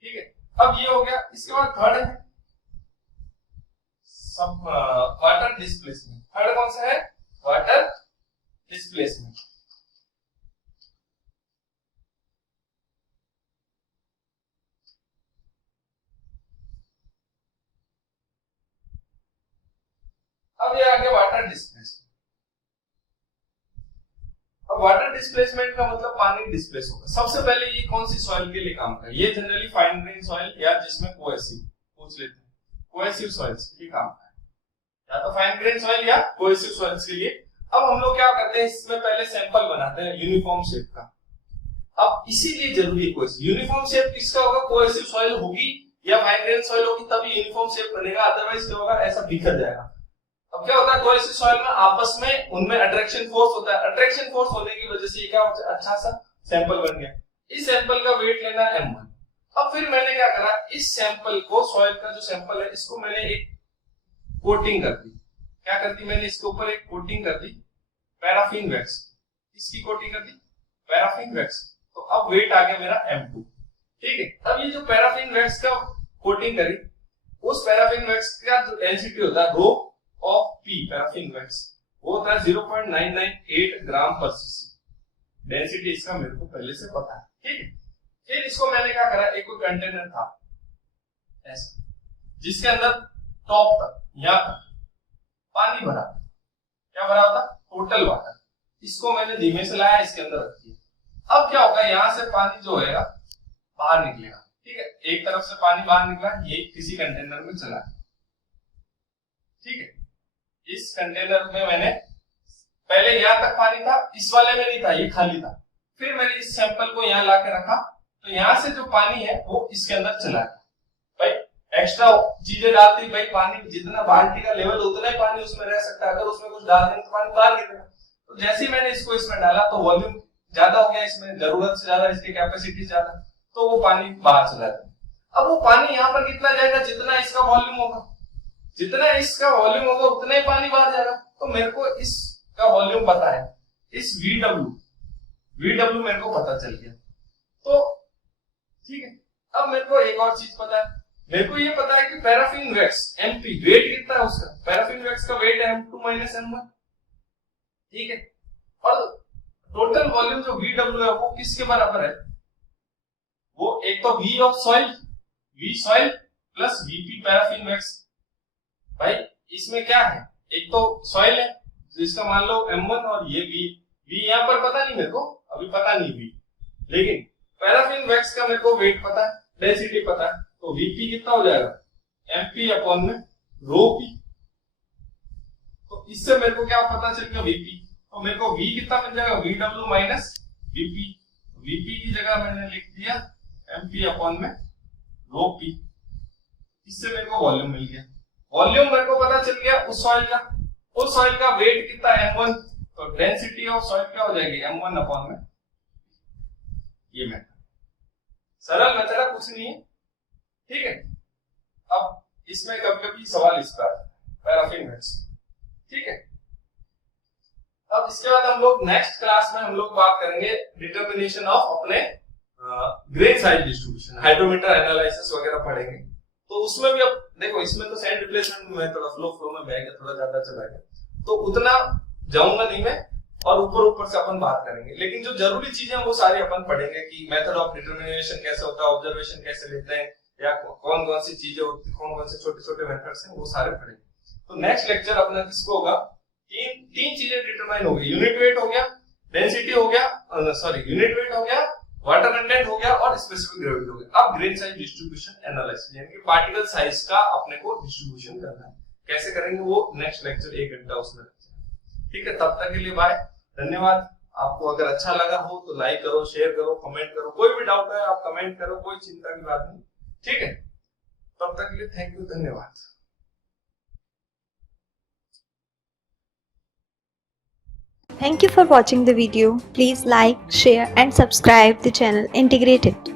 ठीक है, अब ये हो गया। इसके बाद थर्ड है सब वाटर डिस्प्लेसमेंट। थर्ड कौन सा है, वाटर डिस्प्लेसमेंट। अब ये आ गया वाटर डिस्प्लेसमेंट। अब वाटर डिस्प्लेसमेंट का मतलब पानी डिस्प्लेस होगा। सबसे पहले ये कौन सी सॉइल के लिए काम का है? ये जनरली फाइन ग्रेन सॉइल या जिसमें कोहेसिव पूछ लेते हैं, कोहेसिव सॉइल्स के लिए काम का है, या तो फाइन ग्रेन सॉइल या कोहेसिव सॉइल्स के लिए। अब हम लोग क्या करते हैं, इसमें पहले सैंपल बनाते हैं यूनिफॉर्म शेप का। अब इसीलिए जरूरी है कोहेसिव। यूनिफॉर्म शेप किसका होगा? कोहेसिव सॉइल होगी या फाइन ग्रेन सॉइल होगी तभी यूनिफॉर्म शेप बनेगा, अदरवाइज क्या होगा, ऐसा बिखर जाएगा। अब क्या होता है कोहेसिव सॉइल में आपस में उनमें अट्रैक्शन फोर्स होता है, अट्रैक्शन फोर्स होने की वजह से ये क्या होता है, अच्छा सा सैंपल बन गया। इस सैंपल का वेट लेना है m1। अब फिर मैंने क्या करा, इस सैंपल को, सॉइल का जो सैंपल है इसको मैंने एक कोटिंग कर दी। क्या कर दी मैंने, इसके ऊपर एक कोटिंग कर दी पैराफिन वैक्स। इसकी कोटिंग कर दी पैराफिन वैक्स। तो अब वेट आ गया मेरा m2। ठीक है, अब ये जो पैराफिन वैक्स का कोटिंग करी, उस पैराफिन वैक्स का जो डेंसिटी होता है rho of P paraffin wax, वो होता है 0.998 ग्राम पर सीसी। डेंसिटी इसका मेरे को पहले से पता है। ठीक है, फिर इसको मैंने क्या करा, एक कोई कंटेनर था ऐसा, जिसके अंदर टॉप तक, यहां तक पानी भरा। क्या भरा होता? Total water. इसको मैंने धीमे से लाया, इसके अंदर रख दिया। अब क्या होगा, यहां से पानी जो होगा बाहर निकलेगा। ठीक है, एक तरफ से पानी बाहर निकला, ये किसी कंटेनर में चला। ठीक है, इस कंटेनर में मैंने पहले यहां तक पानी था, इस वाले में नहीं था, ये खाली था। फिर मैंने इस सैंपल को यहां लाके रखा, तो यहां से जो पानी है वो इसके अंदर चला गया। भाई एक्स्ट्रा चीजें डालती, भाई पानी जितना बाल्टी का लेवल उतना ही पानी उसमें रह सकता है, अगर उसमें कुछ डाल दें तो पानी बाहर गिरेगा। तो जैसे ही मैंने इसको इसमें डाला तो वॉल्यूम ज्यादा हो गया, इसमें जरूरत से ज्यादा, इसकी कैपेसिटी ज्यादा, तो वो पानी बाहर चला गया। अब वो पानी यहाँ पर कितना जाएगा, जितना इसका वॉल्यूम होगा, जितना इसका वॉल्यूम होगा उतना ही पानी बाहर जाएगा। तो मेरे को इसका वॉल्यूम पता है, इस VW मेरे को पता चल गया। तो ठीक है, अब मेरे को एक और चीज पता है, मेरे को ये पता है कि पैराफिन वैक्स MP वेट कितना है उसका, पैराफिन वैक्स का वेट है M2 - M1। ठीक है, और टोटल वॉल्यूम जो VW है वो किसके बराबर है, वो एक तो V of soil, V soil plus VP paraffin wax. भाई इसमें क्या है, एक तो सॉइल है जिसका मान लो M1 और ये V यहाँ पर पता नहीं, मेरे को अभी पता नहीं V, लेकिन पैराफिन वैक्स का मेरे को वेट पता है, डेंसिटी पता है। तो VP कितना हो जाएगा, MP अपॉन में रो P। तो इससे मेरे को क्या पता चल गया, VP। तो मेरे को V कितना मिल जाएगा, VW माइनस VP। VP की जगह मैंने लिख दिया MP अपॉन में रो P। इससे मेरे को वॉल्यूम मिल गया। वॉल्यूम मेरे को पता चल गया उस सॉइल का, उस सॉइल का वेट कितना है M1। तो डेंसिटी ऑफ सॉइल क्या हो जाएगी, M1 अपॉन में ये मेथड। सरल मेथड है, कुछ नहीं है। ठीक है, अब इसमें कभी कभी सवाल इस पर पैराफिन वैक्स। ठीक है, अब इसके बाद हम लोग नेक्स्ट क्लास में हम लोग बात करेंगे डिटर्मिनेशन ऑफ अपने grain size distribution, hydrometer analysis वगैरह पढ़ेंगे। तो उसमें भी अब देखो, इसमें तो सैंड रिप्लेसमेंट में थोड़ा फ्लो में बह गया, थोड़ा ज्यादा चला गया, तो उतना जाऊंगा नहीं मैं, और ऊपर से अपन बात करेंगे। लेकिन जो जरूरी चीजें वो सारी अपन पढ़ेंगे कि मेथड ऑफ डिटर्मिनेशन कैसे होता है, ऑब्जर्वेशन कैसे लेते हैं, या कौन कौन सी चीजें होती है, कौन कौन से छोटे छोटे मेथड्स हैं, वो सारे पढ़ेंगे। तो नेक्स्ट लेक्चर अपना किसको होगा, तीन चीजें डिटरमाइन हो गई, यूनिट वेट हो गया, डेंसिटी हो गया, सॉरी यूनिट वेट हो गया, वाटर कंटेंट हो गया और स्पेसिफिक ग्रेविटी हो गया। अब ग्रेन साइज डिस्ट्रीब्यूशन एनालिसिस, यानी कि पार्टिकल साइज का अपने को डिस्ट्रीब्यूशन करना है, कैसे करेंगे वो नेक्स्ट लेक्चर 1 घंटा उसमें। ठीक है, तब तक के लिए बाय, धन्यवाद। आपको अगर अच्छा लगा हो तो लाइक करो, शेयर करो, कमेंट करो, कोई भी डाउट है आप कमेंट करो, कोई चिंता की बात नहीं। ठीक है, तब तक के लिए थैंक यू, धन्यवाद। Thank you for watching the video. Please like, share and subscribe the channel Integrated.